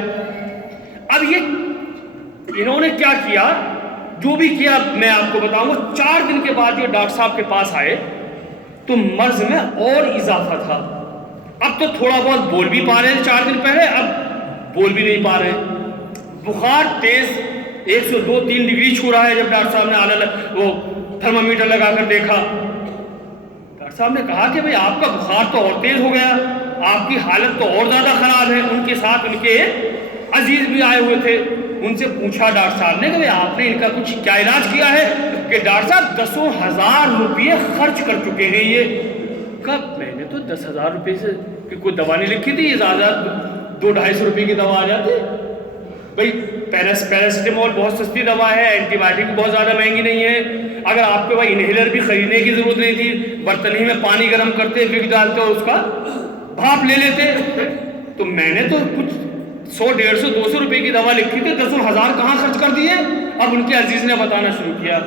اب یہ انہوں نے کیا کیا، جو بھی کیا میں آپ کو بتاؤں گا. 4 دن کے بعد جو ڈاکٹر صاحب کے پاس آئے تو مرض میں اور اضافہ تھا. اب تو تھوڑا بہت بول بھی پا رہے ہیں, 4 دن پہلے اب بول بھی نہیں پا رہے. بخار تیز 102-3 ڈگری چھو رہا ہے. جب ڈاکٹر صاحب نے وہ تھرمامیٹر لگا کر دیکھا, ڈاکٹر صاحب نے کہا کہ بھئی آپ کا بخار تو اور تیز ہو گیا, آپ کی حالت تو اور زیادہ خراب ہے. ان کے ساتھ ان کے عزیز بھی آئے ہوئے تھے. ان سے پوچھا ڈاکٹر صاحب نے کہ بھئی آپ نے ان کا کچھ کیا علاج کیا ہے؟ کہ ڈاکٹر صاحب 10,000 روپئے خرچ کر چکے ہیں. یہ کب؟ میں نے تو 10,000 روپئے سے کوئی دوا نہیں لکھی تھی. یہ زیادہ 200-250 روپئے کی دوا آ جاتی. بھئی پیراسیٹامول بہت سستی دوا ہے, اینٹی بایوٹک بہت زیادہ مہنگی نہیں ہے. اگر آپ کو بھائی انہیلر بھی خریدنے کی ضرورت نہیں تھی, برتن ہی میں پانی گرم کرتے, وکس ڈالتے اور اس کا بھاپ لے لیتے. تو میں نے تو کچھ 100-150-200 روپئے کی دوا لکھی تھی, 10,000 کہاں خرچ کر دیے. اب ان کے عزیز نے بتانا شروع کیا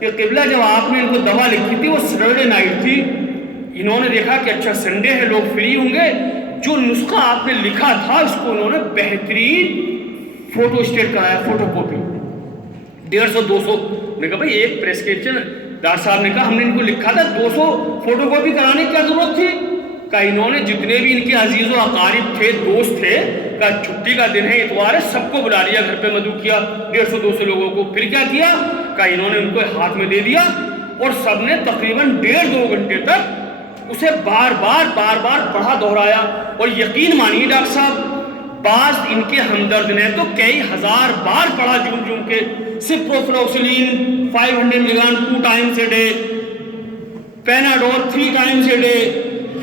کہ قبلہ جب آپ نے ان کو دوا لکھی تھی وہ سیٹرڈے نائٹ تھی. انہوں نے دیکھا کہ اچھا سنڈے ہے, لوگ فری ہوں گے. جو نسخہ آپ نے لکھا تھا اس کو انہوں نے بہترین فوٹو اسٹیٹ کرایا, فوٹو کاپی 150-200. میں کہا بھائی ایک پریسکرپشن, ڈاکٹر صاحب نے کہا ہم نے ان کو لکھا تھا 200 فوٹو کاپی کرانے کی کیا ضرورت تھی. کہ انہوں نے جتنے بھی ان کے عزیز و اقارب تھے, دوست تھے, کہ چھٹی کا دن ہے, اتوار ہے, سب کو بلا لیا, گھر پہ مدعو کیا 150-200 لوگوں کو. پھر کیا کیا کہ انہوں نے ان کو ہاتھ میں دے دیا اور سب نے تقریباً 1.5-2 گھنٹے تک اسے بار بار پڑھا دہرایا. اور یقین مانیے ڈاکٹر صاحب, بعض ان کے ہمدرد نے تو کئی ہزار بار پڑھا جھوم کے. Ciprofloxacin 500 milligram 2 times a day, Panadol 3 times a day,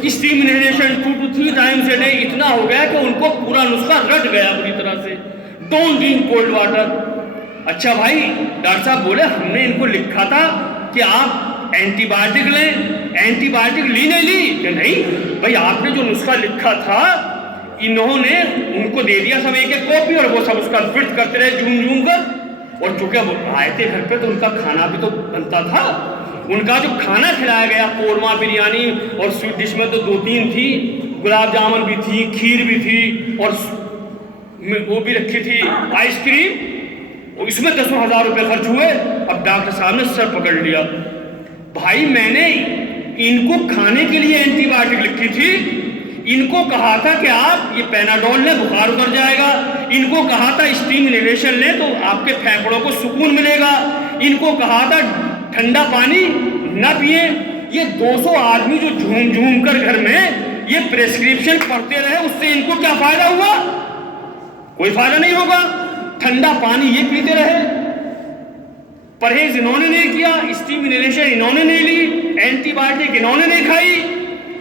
steam inhalation 2 to 3 times a day. اتنا ہو گیا کہ ان کو پورا نسخہ رٹ گیا پوری طرح سے. Don't drink cold water. اچھا بھائی, ڈاکٹر صاحب بولے ہم نے ان کو لکھا تھا کہ آپ اینٹی بایوٹک لیں, اینٹی بایوٹک لی نہیں لی. کہ نہیں بھائی, آپ نے جو نسخہ لکھا تھا انہوں نے ان کو دے دیا سب ایک کاپی, اور وہ سب اس کا فٹ کرتے رہے جھوم کر. اور چونکہ وہ آئے تھے گھر پہ تو ان کا کھانا بھی تو بنتا تھا. ان کا جو کھانا کھلایا گیا, قورمہ, بریانی اور سویٹ ڈش میں تو 2-3 تھی, گلاب جامن بھی تھی, کھیر بھی تھی, اور وہ بھی رکھی تھی آئس کریم. اور اس میں 10,000 روپے خرچ ہوئے. اب ڈاکٹر صاحب نے سر پکڑ لیا. بھائی میں نے ان کو کھانے کے لیے اینٹی بایوٹک لکھی تھی, ان کو کہا تھا کہ آپ یہ پیناڈول لیں بخار اتر جائے گا, ان کو کہا تھا اسٹیم انہیلیشن لیں تو آپ کے پھیپھڑوں کو سکون ملے گا, ان کو کہا تھا ٹھنڈا پانی نہ پئیں. یہ 200 آدمی جو جھوم کر گھر میں یہ پریسکرپشن پڑھتے رہے, اس سے ان کو کیا فائدہ ہوا؟ کوئی فائدہ نہیں ہوگا. ٹھنڈا پانی یہ پیتے رہے, پرہیز انہوں نے نہیں کیا, اسٹیم انہیلیشن انہوں نے نہیں لی, اینٹی بایوٹک انہوں نے نہیں کھائی,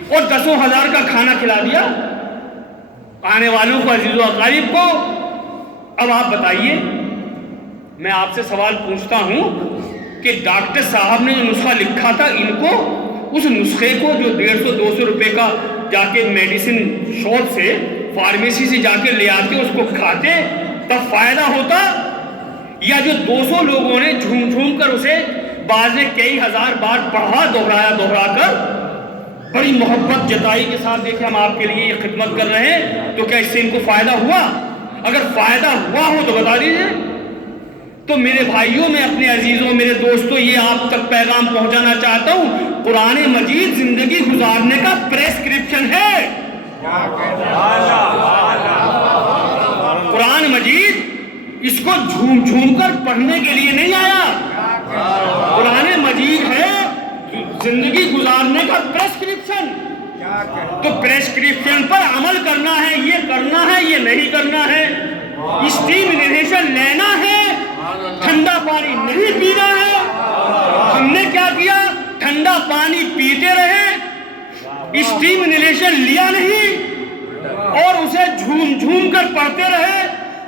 اور 10,000 کا کھانا کھلا دیا آنے والوں کو, عزیز و اقارب کو. اب آپ بتائیے, میں آپ سے سوال پوچھتا ہوں کہ ڈاکٹر صاحب نے جو نسخہ لکھا تھا, ان کو اس نسخے کو جو 150-200 روپے کا جا کے میڈیسن شاپ سے, فارمیسی سے جا کے لے آتے, اس کو کھاتے, تب فائدہ ہوتا؟ یا جو 200 لوگوں نے جھوم کر اسے بعض نے کئی ہزار بار پڑھا دوہرا کر بڑی محبت جتائی کے ساتھ, دیکھیں ہم آپ کے لیے یہ خدمت کر رہے ہیں, تو کیا اس سے ان کو فائدہ ہوا؟ اگر فائدہ ہوا ہو تو بتا دیجیے. تو میرے بھائیوں, میں اپنے عزیزوں, میرے دوستوں, یہ آپ تک پیغام پہنچانا چاہتا ہوں, قرآن مجید زندگی گزارنے کا پریسکرپشن ہے. قرآن مجید اس کو جھوم کر پڑھنے کے لیے نہیں آیا. قرآن مجید ہے زندگی گزارنے کا پریسکرپشن. تو پریسکرپشن پر عمل کرنا ہے, یہ کرنا ہے, یہ نہیں کرنا ہے. اسٹیم انہیلیشن لینا ہے, ٹھنڈا پانی نہیں پینا ہے. ہم نے کیا کیا؟ ٹھنڈا پانی پیتے رہے, اسٹیم انہیلیشن لیا نہیں, اور اسے جھوم کر پڑھتے رہے.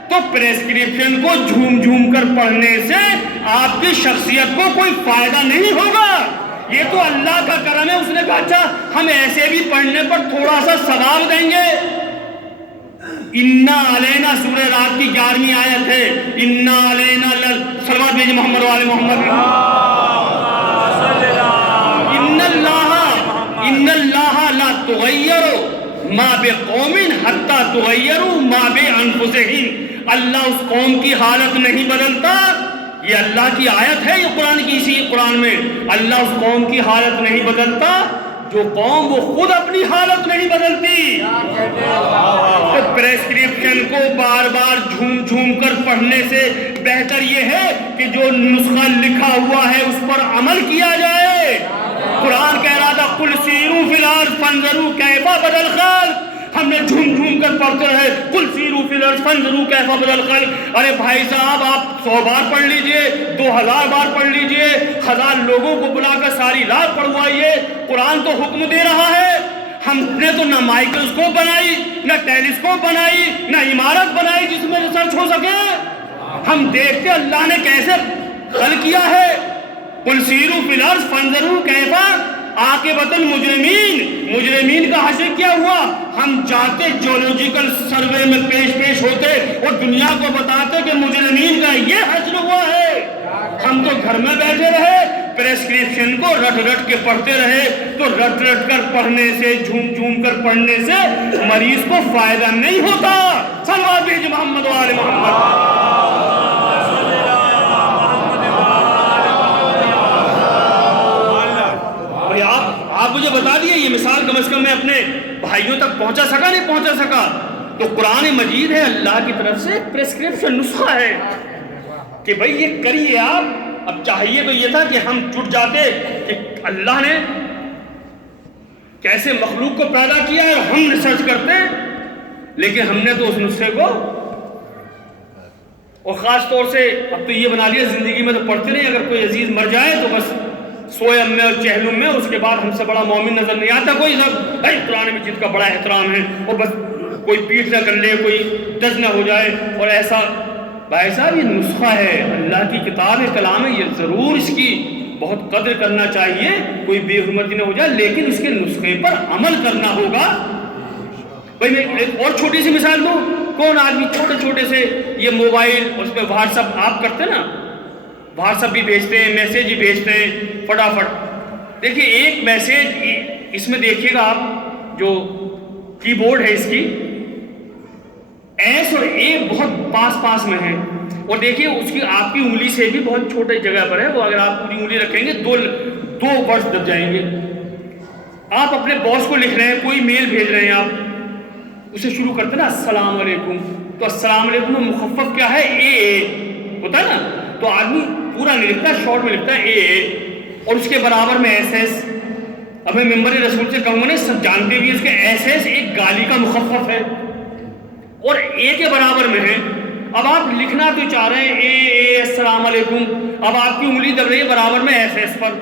تو پریسکرپشن کو جھوم کر پڑھنے سے آپ کی شخصیت کو کوئی فائدہ نہیں ہوگا. یہ تو اللہ کا کرم ہے, اس نے کہا اچھا ہم ایسے بھی پڑھنے پر تھوڑا سا ثواب دیں گے. اِنَّا عَلَيْنَا سورہ رات کی 11ویں آیت ہے, اِنَّا عَلَيْنَا صلوات بھیجیں محمد و آل محمد. اِنَّ اللَّهَ لَا تُغَيِّرُ مَا بِقَوْمٍ حَتَّى تُغَيِّرُوا مَا بِأَنفُسِهِمْ. اللہ اس قوم کی حالت نہیں بدلتا یہ اللہ کی آیت ہے، یہ قرآن کی، اسی قرآن میں اللہ اس قوم کی حالت نہیں بدلتا جو قوم وہ خود اپنی حالت نہیں بدلتی۔ تو پریسکرپشن کو بار بار جھوم جھوم کر پڑھنے سے بہتر یہ ہے کہ جو نسخہ لکھا ہوا ہے اس پر عمل کیا جائے۔ قرآن کہہ رہا تھا قُلْ سِیرُوا فِی الْأَرْضِ فَانْظُرُوا کَیْفَ بَدَا الْخَلْقَ، ہم نے جھوم جھوم کر پڑھتے رہے قُلْ سِیرُوا فِی الْأَرْضِ فَانْظُرُوا کَیْفَ بَدَا الْخَلْقَ۔ ارے بھائی صاحب آپ 100 بار پڑھ لیجئے، 2000 بار پڑھ لیجئے، 1000 لوگوں کو بلا کر ساری رات پڑھوائیے، قرآن تو حکم دے رہا ہے۔ ہم نے تو نہ مائکروسکوپ بنائی، نہ ٹیلیسکوپ بنائی، نہ عمارت بنائی جس میں ریسرچ ہو سکے۔ ہم دیکھتے اللہ نے کیسے خلق کیا ہے۔ قُلْ سِیرُوا فِی الْأَرْضِ فَانْظُرُوا کَیْفَ عَاقِبَةُ الْمُجْرِمِینَ، مجرمین کا حشر کیا ہوا؟ ہم جاتے جیولوجیکل سروے میں پیش ہوتے اور دنیا کو بتاتے کہ مجرمین کا یہ حشر ہوا ہے۔ ہم تو گھر میں بیٹھے رہے، پریسکرپشن کو رٹ رٹ کے پڑھتے رہے، تو رٹ رٹ کر پڑھنے سے، جھوم جھوم کر پڑھنے سے مریض کو فائدہ نہیں ہوتا۔ صلوات بھیج محمد و آل محمد۔ آپ مجھے بتا دیئے یہ مثال کم از کم میں اپنے بھائیوں تک پہنچا سکا نہیں پہنچا سکا؟ تو قرآن مجید ہے اللہ کی طرف سے پریسکرپشن، نسخہ ہے کہ بھئی یہ کریے آپ۔ اب چاہیے تو یہ تھا کہ ہم جٹ جاتے کہ اللہ نے کیسے مخلوق کو پیدا کیا ہے اور ہم ریسرچ کرتے، لیکن ہم نے تو اس نسخے کو، اور خاص طور سے اب تو یہ بنا لیا زندگی میں تو پڑھتے نہیں، اگر کوئی عزیز مر جائے تو بس سوئم میں اور چہلم میں، اس کے بعد ہم سے بڑا مومن نظر نہیں آتا کوئی، سب قرآن مجید کا بڑا احترام ہے، اور بس کوئی پیٹ نہ کر لے، کوئی ٹچ نہ ہو جائے، اور ایسا۔ بھائی صاحب یہ نسخہ ہے، اللہ کی کتاب ہے، کلام ہے، یہ ضرور اس کی بہت قدر کرنا چاہیے، کوئی بے حرمتی نہ ہو جائے، لیکن اس کے نسخے پر عمل کرنا ہوگا۔ بھائی میں ایک اور چھوٹی سی مثال دوں، کون آدمی چھوٹے چھوٹے سے یہ موبائل، اس پہ واٹس ایپ آپ کرتے نا، واٹس ایپ بھی بھیجتے ہیں، میسیج بھی بھیجتے ہیں فٹافٹ۔ دیکھیے ایک میسیج اس میں دیکھیے گا آپ، جو کی بورڈ ہے اس کی، ایس اور اے بہت پاس میں ہے، اور دیکھیے اس کی آپ کی انگلی سے بھی بہت چھوٹے جگہ پر ہے، وہ اگر آپ پوری انگلی رکھیں گے دو ورڈز دب جائیں گے۔ آپ اپنے باس کو لکھ رہے ہیں، کوئی میل بھیج رہے ہیں، آپ اسے شروع کرتے ہیں نا السلام علیکم، تو السلام علیکم میں مخفف کیا ہے؟ اے ہوتا ہے نا، تو آدمی پورا نہیں لکھتا، شارٹ میں لکھتا ہے اے، اور اس کے برابر میں ایس ایس۔ اب میں ممبر رسول سے کہوں گا، سب جانتے بھی اس کے ایس ایس ایک گالی کا مخفف ہے اور اے کے برابر میں ہے۔ اب آپ لکھنا تو چاہ رہے ہیں اے السلام علیکم، اب آپ کی انگلی دب رہی ہے برابر میں ایس ایس پر،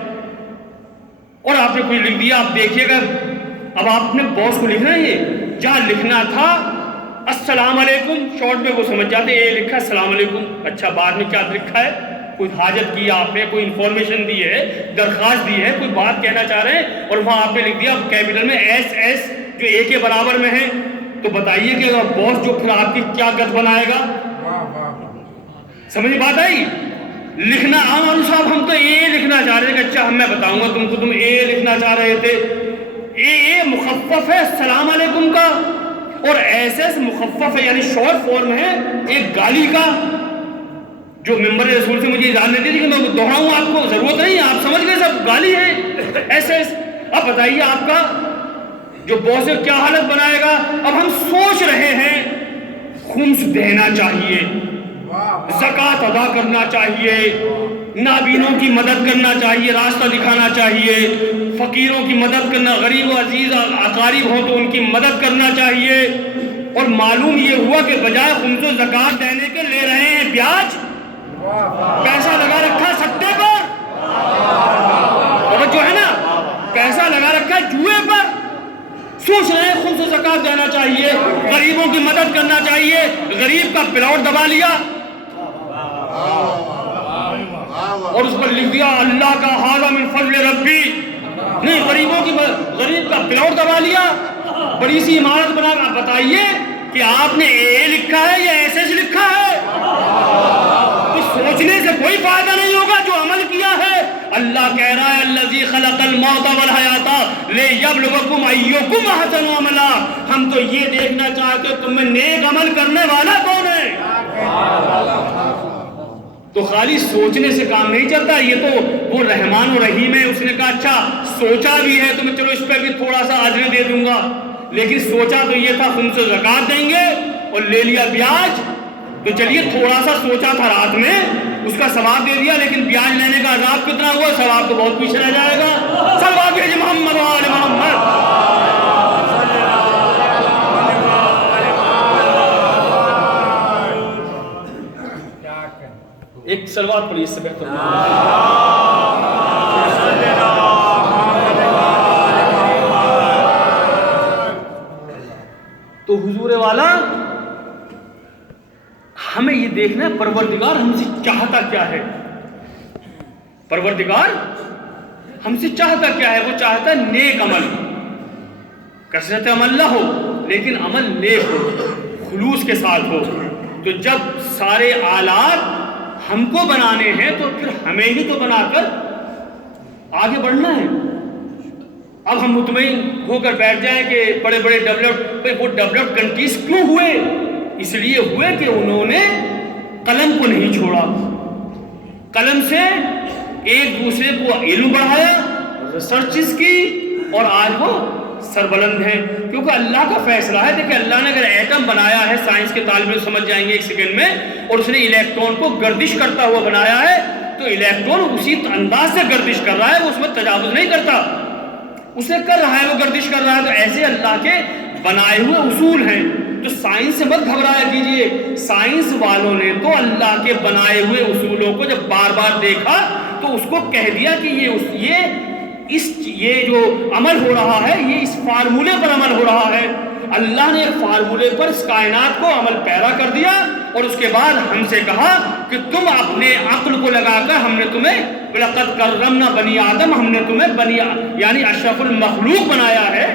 اور آپ نے کوئی لکھ دیا۔ آپ دیکھیے گا اب آپ نے باس کو لکھنا ہے، یہ جہاں لکھنا تھا السلام علیکم، شارٹ میں وہ سمجھ جاتے اے لکھا السلام علیکم، اچھا بعد میں کیا لکھا ہے؟ کوئی حاجت کی آپ نے، کوئی انفارمیشن دی ہے، درخواست دی ہے، کوئی بات کہنا چاہ رہے ہیں، اور وہاں آپ نے لکھ دیا کیپٹل میں ایس ایس جو اے کے برابر میں ہے۔ تو بتائیے کہ باس جو پھر آپ کی کیا گت بنائے گا؟ سمجھ بات آئی؟ لکھنا عام صاحب ہم تو اے لکھنا چاہ رہے تھے کہ اچھا میں بتاؤں گا تم کو، تم اے لکھنا چاہ رہے تھے۔ اے مخفف ہے السلام علیکم کا، اور ایس ایس مخفف ہے یعنی شارٹ فارم ہے ایک گالی کا، جو ممبر رسول سے مجھے اجازت نہیں دی کہ میں دوہراؤں، آپ کو ضرورت نہیں، آپ سمجھ گئے سب گالی ہے ایس ایس۔ اب بتائیے آپ کا جو باس کیا حالت بنائے گا؟ اب ہم سوچ رہے ہیں خمس دینا چاہیے، زکوٰۃ ادا کرنا چاہیے، نابینوں کی مدد کرنا چاہیے، راستہ دکھانا چاہیے، فقیروں کی مدد کرنا، غریب و عزیز اقارب ہوں تو ان کی مدد کرنا چاہیے، اور معلوم یہ ہوا کہ بجائے خمس و زکوٰۃ دینے کے لے رہے ہیں بیاج، پیسہ لگا رکھا سٹے پر، جو ہے نا پیسہ لگا رکھا جوئے پر، سوچ رہے ہیں خمس و زکوٰۃ دینا چاہیے، غریبوں کی مدد کرنا چاہیے، غریب کا پلاٹ دبا لیا اور اس پر لکھ دیا اللہ کا ھذا من فضل ربی، نہیں غریب کا پلاٹ دبا لیا، بڑی سی عمارت بنا۔ بتائیے کہ آپ نے اے لکھا ہے یا ایس ایس لکھا ہے؟ تو سوچنے سے کوئی فائدہ نہیں ہوگا، جو عمل کیا ہے۔ اللہ کہہ رہا ہے الذی خلق الموت والحیات لیبلوکم ایکم احسن عملا، ہم تو یہ دیکھنا چاہتے تم میں نیک عمل کرنے والا کون ہے۔ تو خالی سوچنے سے کام نہیں چلتا. یہ تو وہ رحمان و رحیم ہے, اس نے کہا اچھا سوچا بھی ہے تو میں چلو اس پہ بھی تھوڑا سا اجر دے دوں گا, لیکن سوچا تو یہ تھا خمس و زکات دیں گے اور لے لیا بیاج, تو چلیے تھوڑا سا سوچا تھا رات میں, اس کا ثواب دے دیا, لیکن بیاج لینے کا عذاب کتنا ہوا, ثواب تو بہت پیچھے رہ جائے گا. صلوات بھیجئے محمد و آل محمد. ایک صلوات پڑھیے, اس سے بہتر تو حضور والا ہمیں یہ دیکھنا ہے پروردگار ہم سے چاہتا کیا ہے. پروردگار ہم سے چاہتا کیا ہے, وہ چاہتا ہے نیک عمل, کثرت عمل نہ ہو لیکن عمل نیک ہو, خلوص کے ساتھ ہو. تو جب سارے آلات ہم کو بنانے ہیں تو پھر ہمیں ہی تو بنا کر آگے بڑھنا ہے. اب ہم مطمئن ہو کر بیٹھ جائیں کہ بڑے بڑے وہ ڈیولپڈ کنٹریز کیوں ہوئے, اس لیے ہوئے کہ انہوں نے قلم کو نہیں چھوڑا, قلم سے ایک دوسرے کو علم بڑھایا, ریسرچز کی, اور آج وہ سربلند ہیں. کیونکہ اللہ کا فیصلہ ہے. دیکھیں اللہ نے اگر ایٹم بنایا ہے, سائنس کے طالب علم سمجھ جائیں گے ایک سیکنڈ میں, اور اس نے الیکٹرون کو گردش کرتا ہوا بنایا ہے, تو الیکٹرون اسی انداز سے گردش کر رہا ہے, وہ اس میں تجاوز نہیں کرتا, اسے کر رہا ہے, وہ گردش کر رہا ہے. تو ایسے اللہ کے بنائے ہوئے اصول ہیں. تو سائنس سے مت گھبرایا کیجئے, سائنس والوں نے تو اللہ کے بنائے ہوئے اصولوں کو جب بار بار دیکھا تو اس کو کہہ دیا کہ یہ جو عمل ہو رہا ہے یہ اس فارمولے پر عمل ہو رہا ہے. اللہ نے ایک فارمولے پر اس کائنات کو عمل پیرا کر دیا, اور اس کے بعد ہم سے کہا کہ تم اپنے عقل کو لگا کر, ہم نے تمہیں لقد کرمنا بنی آدم, ہم نے تمہیں یعنی اشرف المخلوق بنایا ہے.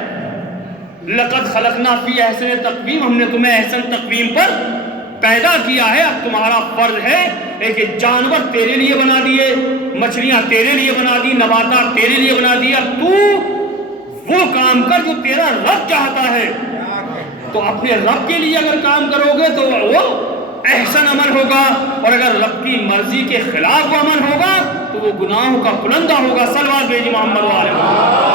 لقد خلقنا فی احسن تقویم, ہم نے تمہیں احسن تقویم پر پیدا کیا ہے. اب تمہارا فرض ہے کہ جانور تیرے لیے بنا دیے, مچھلیاں تیرے لیے بنا دی, نباتات تیرے لیے بنا دیا, تو وہ کام کر جو تیرا رب چاہتا ہے. تو اپنے رب کے لیے اگر کام کرو گے تو وہ احسن عمل ہوگا, اور اگر رب کی مرضی کے خلاف وہ عمل ہوگا تو وہ گناہوں کا پلندہ ہوگا. صلوات بھیجئے محمد و آل محمد.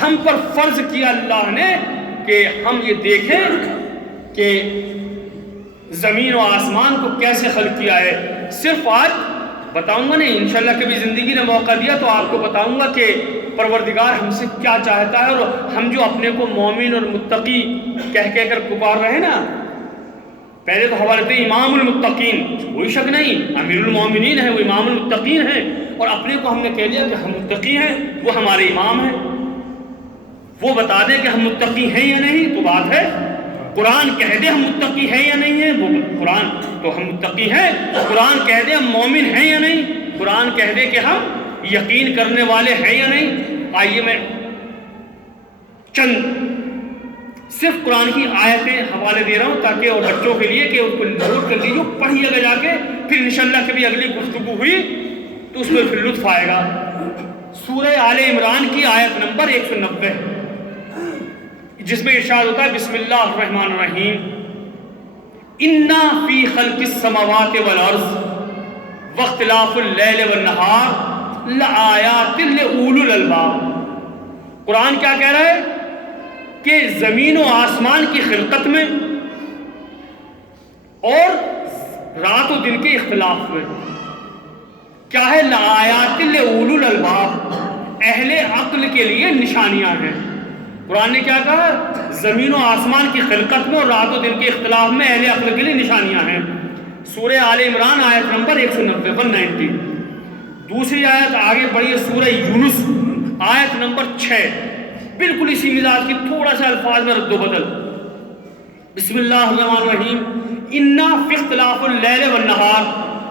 ہم پر فرض کیا اللہ نے کہ ہم یہ دیکھیں کہ زمین و آسمان کو کیسے خلق کیا ہے. صرف آج بتاؤں گا نہیں, انشاءاللہ کبھی زندگی نے موقع دیا تو آپ کو بتاؤں گا کہ پروردگار ہم سے کیا چاہتا ہے. اور ہم جو اپنے کو مومن اور متقی کہہ کر پکار رہے نا, پہلے تو حوالے تھے امام المتقین, کوئی شک نہیں امیر المومنین ہیں, وہ امام المتقین ہیں, اور اپنے کو ہم نے کہہ لیا کہ ہم متقی ہیں, وہ ہمارے امام ہیں. وہ بتا دیں کہ ہم متقی ہیں یا نہیں تو بات ہے, قرآن کہہ دے ہم متقی ہیں یا نہیں ہیں, وہ قرآن تو ہم متقی ہیں. قرآن کہہ دے ہم مومن ہیں یا نہیں, قرآن کہہ دے کہ ہم یقین کرنے والے ہیں یا نہیں. آئیے میں چند صرف قرآن کی آیتیں حوالے دے رہا ہوں تاکہ اور بچوں کے لیے کہ ان کو نوٹ کر لیجیے, پڑھیے گا جا کے, پھر انشاءاللہ کبھی اگلی گفتگو ہوئی تو اس میں پھر لطف آئے گا. سورہ آل عمران کی آیت نمبر 190, جس میں ارشاد ہوتا ہے بسم اللہ الرحمن الرحیم, انا فی خلق السماوات والارض واختلاف اللیل والنہار لآیات لأولی الالباب. قرآن کیا کہہ رہا ہے کہ زمین و آسمان کی خلقت میں اور رات و دن کے اختلاف میں کیا ہے, لآیات لأولی الالباب, اہل عقل کے لیے نشانیاں ہیں. قرآن نے کیا کہا, زمین و آسمان کی خلقت میں اور رات و دن کے اختلاف میں اہل عقل کے لیے نشانیاں ہیں. سورہ آل عمران آیت نمبر 190 190. دوسری آیت آگے بڑھیے, سورہ یونس آیت نمبر 6, بالکل اسی مزاج کی, تھوڑا سا الفاظ میں رد و بدل. بسم اللہ الرحمن الرحیم, انا فی اختلاف اللیل والنہار,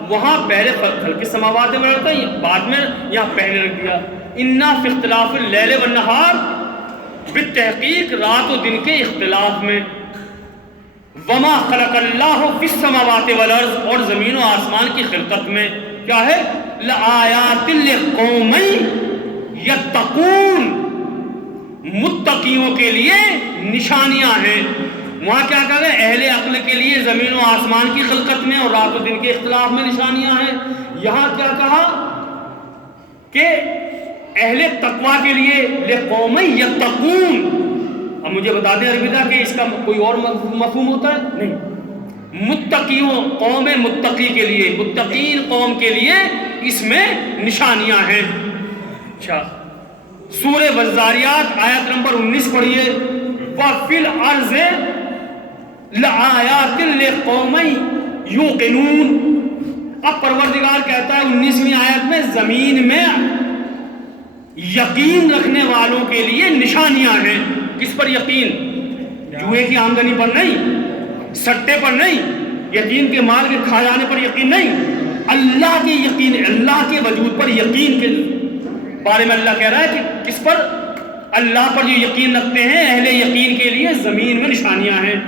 وہاں پہلے خلق السماوات میں رکھتا ہے, بعد میں یہاں پہلے رکھ دیا. انا فی اختلاف اللیل والنہار, بالتحقیق رات و دن کے اختلاف میں. وما خلق اللہ فی السماوات والارض, اور زمین و آسمان کی خلقت میں کیا ہے, لآیات لقوم یتقون, متقیوں کے لیے نشانیاں ہیں. وہاں کیا کہا گیا؟ اہل عقل کے لیے زمین و آسمان کی خلقت میں اور رات و دن کے اختلاف میں نشانیاں ہیں. یہاں کیا کہا کہ اہل تقوی کے لیے لقوم یتقون. اب مجھے بتا دیں الوداع کہ اس کا کوئی اور مفہوم ہوتا ہے؟ نہیں. متقیوں، قوم متقی کے لیے، متقین قوم کے لیے اس میں نشانیاں ہیں. اچھا، سورہ والذاریات آیت نمبر 19 پڑھیے. وَفِي الْأَرْضِ لَآيَاتٍ لِقَوْمٍ يُوقِنُونَ. اب پروردگار کہتا ہے 19ویں آیت میں زمین میں یقین رکھنے والوں کے لیے نشانیاں ہیں. کس پر یقین؟ جوئے کی آمدنی پر نہیں، سٹے پر نہیں، یقین کے مال کے کھا جانے پر یقین نہیں، اللہ کے یقین، اللہ کے وجود پر یقین کے بارے میں اللہ کہہ رہا ہے کہ کس پر؟ اللہ پر جو یقین رکھتے ہیں اہل یقین کے لیے زمین میں نشانیاں ہیں.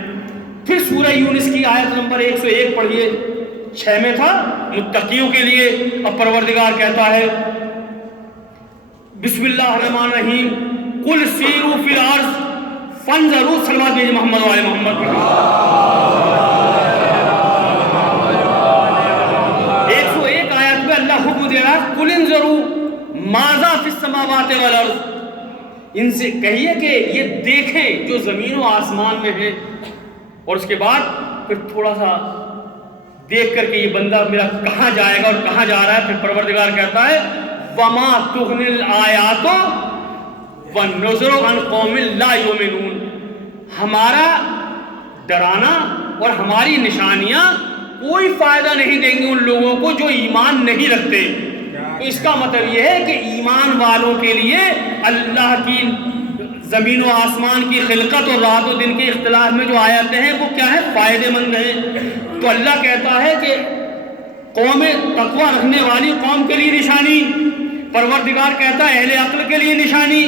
پھر سورہ یونس کی آیت نمبر 101 پڑھیے. 6 میں تھا متقیوں کے لیے. اب پروردگار کہتا ہے بسم اللہ الرحمن الرحیم قل سیروا فی الارض فانظروا. صلوات بھیجیے محمد والے محمد. 101 آیت میں اللہ حکم دے رہا ہے قل انظروا ماذا فی السماوات والارض. ان سے کہیے کہ یہ دیکھیں جو زمین و آسمان میں ہے. اور اس کے بعد پھر تھوڑا سا دیکھ کر کے یہ بندہ میرا کہاں جائے گا اور کہاں جا رہا ہے. پھر پروردگار کہتا ہے وما تغنی الآیات والنذر عن قوم لا یؤمنون. ہمارا ڈرانا اور ہماری نشانیاں کوئی فائدہ نہیں دیں گے ان لوگوں کو جو ایمان نہیں رکھتے. تو اس کا مطلب یہ ہے کہ ایمان والوں کے لیے اللہ کی زمین و آسمان کی خلقت اور رات و دن کے اختلاف میں جو آیتیں ہیں وہ کیا ہے؟ فائدے مند ہیں. تو اللہ کہتا ہے کہ قوم تقوی رکھنے والی قوم کے لیے نشانی. پروردگار کہتا ہے اہل عقل کے لیے نشانی.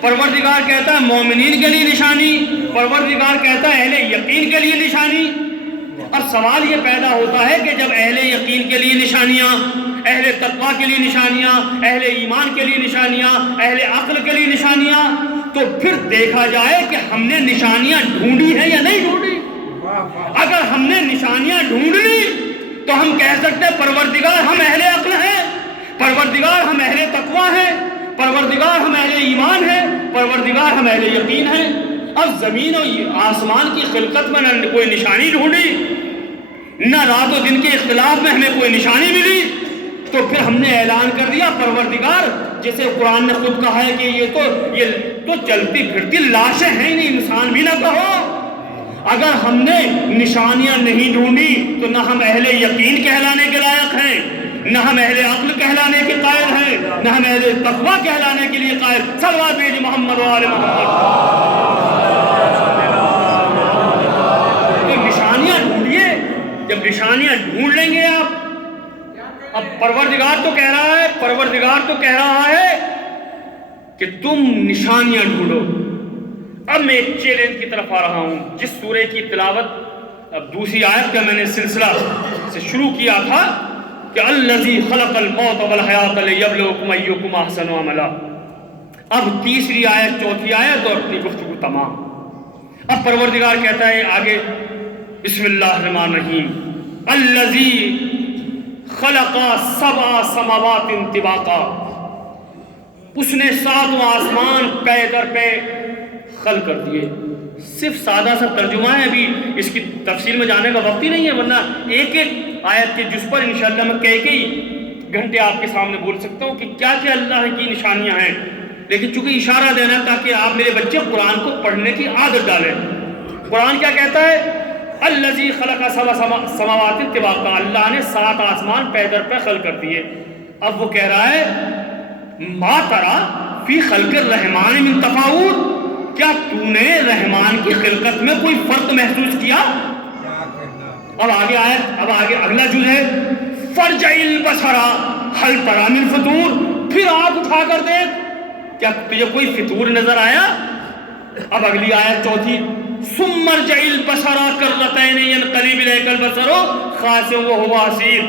پروردگار کہتا ہے مومنین کے لیے نشانی. پروردگار کہتا ہے اہل یقین کے لیے نشانی. اب سوال یہ پیدا ہوتا ہے کہ جب اہل یقین کے لیے نشانیاں، اہل تقوی کے لیے نشانیاں، اہل ایمان کے لیے نشانیاں، اہل عقل کے لیے نشانیاں، تو پھر دیکھا جائے کہ ہم نے نشانیاں ڈھونڈی ہیں یا نہیں ڈھونڈی. اگر ہم نے نشانیاں ڈھونڈ لی تو ہم کہہ سکتے ہیں پروردگار ہم اہل عقل ہیں، پروردگار ہم اہل تقوی ہیں، پروردگار ہم اہل ایمان ہیں، پروردگار ہم اہل یقین ہیں. اب زمین و آسمان کی خلقت میں نہ کوئی نشانی ڈھونڈی، نہ رات و دن کے اختلاف میں ہمیں کوئی نشانی ملی، تو پھر ہم نے اعلان کر دیا پروردگار، جیسے قرآن نے خود کہا ہے کہ یہ تو چلتی پھرتی لاشیں ہیں، نہیں انسان بھی نہ کہو. اگر ہم نے نشانیاں نہیں ڈھونڈی تو نہ ہم اہل یقین کہلانے کے لائق ہیں، نہ ہم اہل عقل کہلانے کے قائل ہیں، نہ ہم اہل تقوی کہلانے کے لیے قائل. صلوات بھیجیے محمد وآل محمد. تو نشانیاں ڈھونڈیے. جب نشانیاں ڈھونڈ لیں گے آپ، اب پروردگار تو کہہ رہا ہے کہ تم نشانیاں ڈھونڈو. اب میں ایک چیلنج کی طرف آ رہا ہوں. جس سورے کی تلاوت اب دوسری آیت کا میں نے سلسلہ سے شروع کیا تھا کہ الذی خلق الموت والحیات لیبلوکم ایکم احسن عملا. اب تیسری آیت، چوتھی آیت اور اپنی گفتگو تمام. اب پروردگار کہتا ہے آگے بسم اللہ الرحمن الرحیم الذی خلق 7 سماوات طباقا. اس نے 7 آسمان پے در پہ خلق کر دیے. صرف سادہ سا ترجمہ ہے، ابھی اس کی تفصیل میں جانے کا وقت ہی نہیں ہے، ورنہ ایک ایک آیت کے جس پر انشاءاللہ میں کئی گھنٹے آپ کے سامنے بول سکتا ہوں کہ کیا کیا اللہ کی نشانیاں ہیں. لیکن چونکہ اشارہ دینا تاکہ آپ میرے بچے قرآن کو پڑھنے کی عادت ڈالیں. قرآن کیا کہتا ہے؟ الذی خلق 7 سماوات طباقا. اللہ نے 7 آسمان پے در پہ خلق کر دیے. اب وہ کہہ رہا ہے ما ترى فی خلق الرحمن من تفاوت. کیا تو نے رحمان کی خلقت میں کوئی فرق محسوس کیا؟ اب آگے اگلا جز ہے فرجع البصر هل ترى من فطور. پھر آپ اٹھا کر دیکھ، کیا تجھے کوئی فطور نظر آیا؟ اب اگلی آیت چوتھی ثم ارجع البصر کرتين ينقلب اليك البصر خاسئا وهو حسير.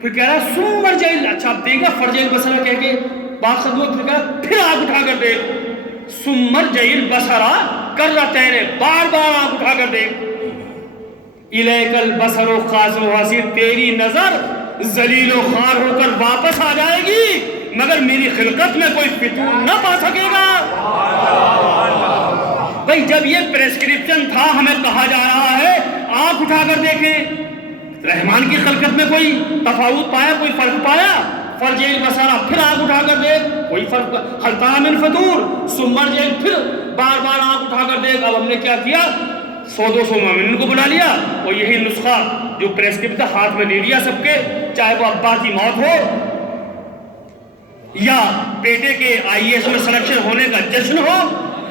پھر کہہ رہا ثم ارجع. اچھا اب دیکھا فرجع البصر کہہ کے بات ختم ہو. پھر آپ اٹھا کر دیکھ. سمر جیل بسرا کرتین، بار بار آنکھ اٹھا کر دیکھ، الیک البصر خاسر و حسیر، تیری نظر ذلیل و خوار ہو کر واپس آ جائے گی مگر میری خلقت میں کوئی فطور نہ پا سکے گا۔ بھئی جب یہ پریسکرپشن تھا، ہمیں کہا جا رہا ہے آنکھ اٹھا کر دیکھیں، رحمان کی خلقت میں کوئی تفاوت پایا، کوئی فرق پایا؟ فرجع البصر، پھر آنکھ اٹھا کر دیکھ، کوئی فرق، ہل تری من فطور، سمر جیل، پھر بار بار آنکھ اٹھا کر دیکھ۔ اب ہم نے کیا کیا؟ 100-200 مومنین کو بلا لیا اور یہی نسخہ جو پریسکرپٹ ہاتھ میں لے لیا سب کے، چاہے وہ ابا کی موت ہو یا بیٹے کے IAS میں سلیکشن ہونے کا جشن ہو،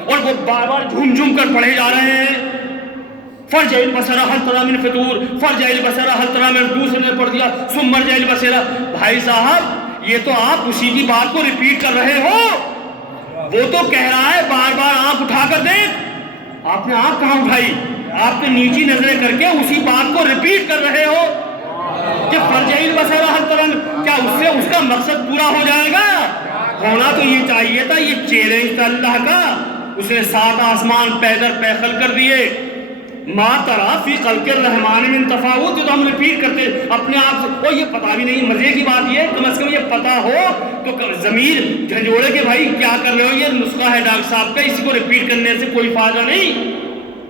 اور وہ بار بار جھوم جھوم کر پڑھے جا رہے ہیں۔ فرجع البصر هل تری من فطور، فرجع البصر هل تری من، دوسرے نے پڑھ دیا ثم ارجع البصر۔ بھائی صاحب یہ تو آپ اسی کی بات کو ریپیٹ کر رہے ہو، وہ تو کہہ رہا ہے بار بار آنکھ اٹھا کر دیکھ، آپ نے آنکھ کہاں اٹھائی؟ آپ نے نیچی نظریں کر کے اسی بات کو ریپیٹ کر رہے ہو کہ فرجع البصر هل تری من، کیا اس سے اس کا مقصد پورا ہو جائے گا؟ ہونا تو یہ چاہیے تھا، یہ چیلنج تھا اللہ کا، اس نے 7 آسمان پیدر پیخل کر دیے۔ ما ترا فی خلق الرحمن من تفاوت، تو ہم ریپیٹ کرتے اپنے آپ سے، اور یہ پتا بھی نہیں۔ مزے کی بات یہ کم از کم یہ پتا ہو تو ضمیر جھنجھوڑے کہ بھائی کیا کر رہے ہو، یہ نسخہ ہے ڈاکٹر صاحب کا، اسی کو ریپیٹ کرنے سے کوئی فائدہ نہیں۔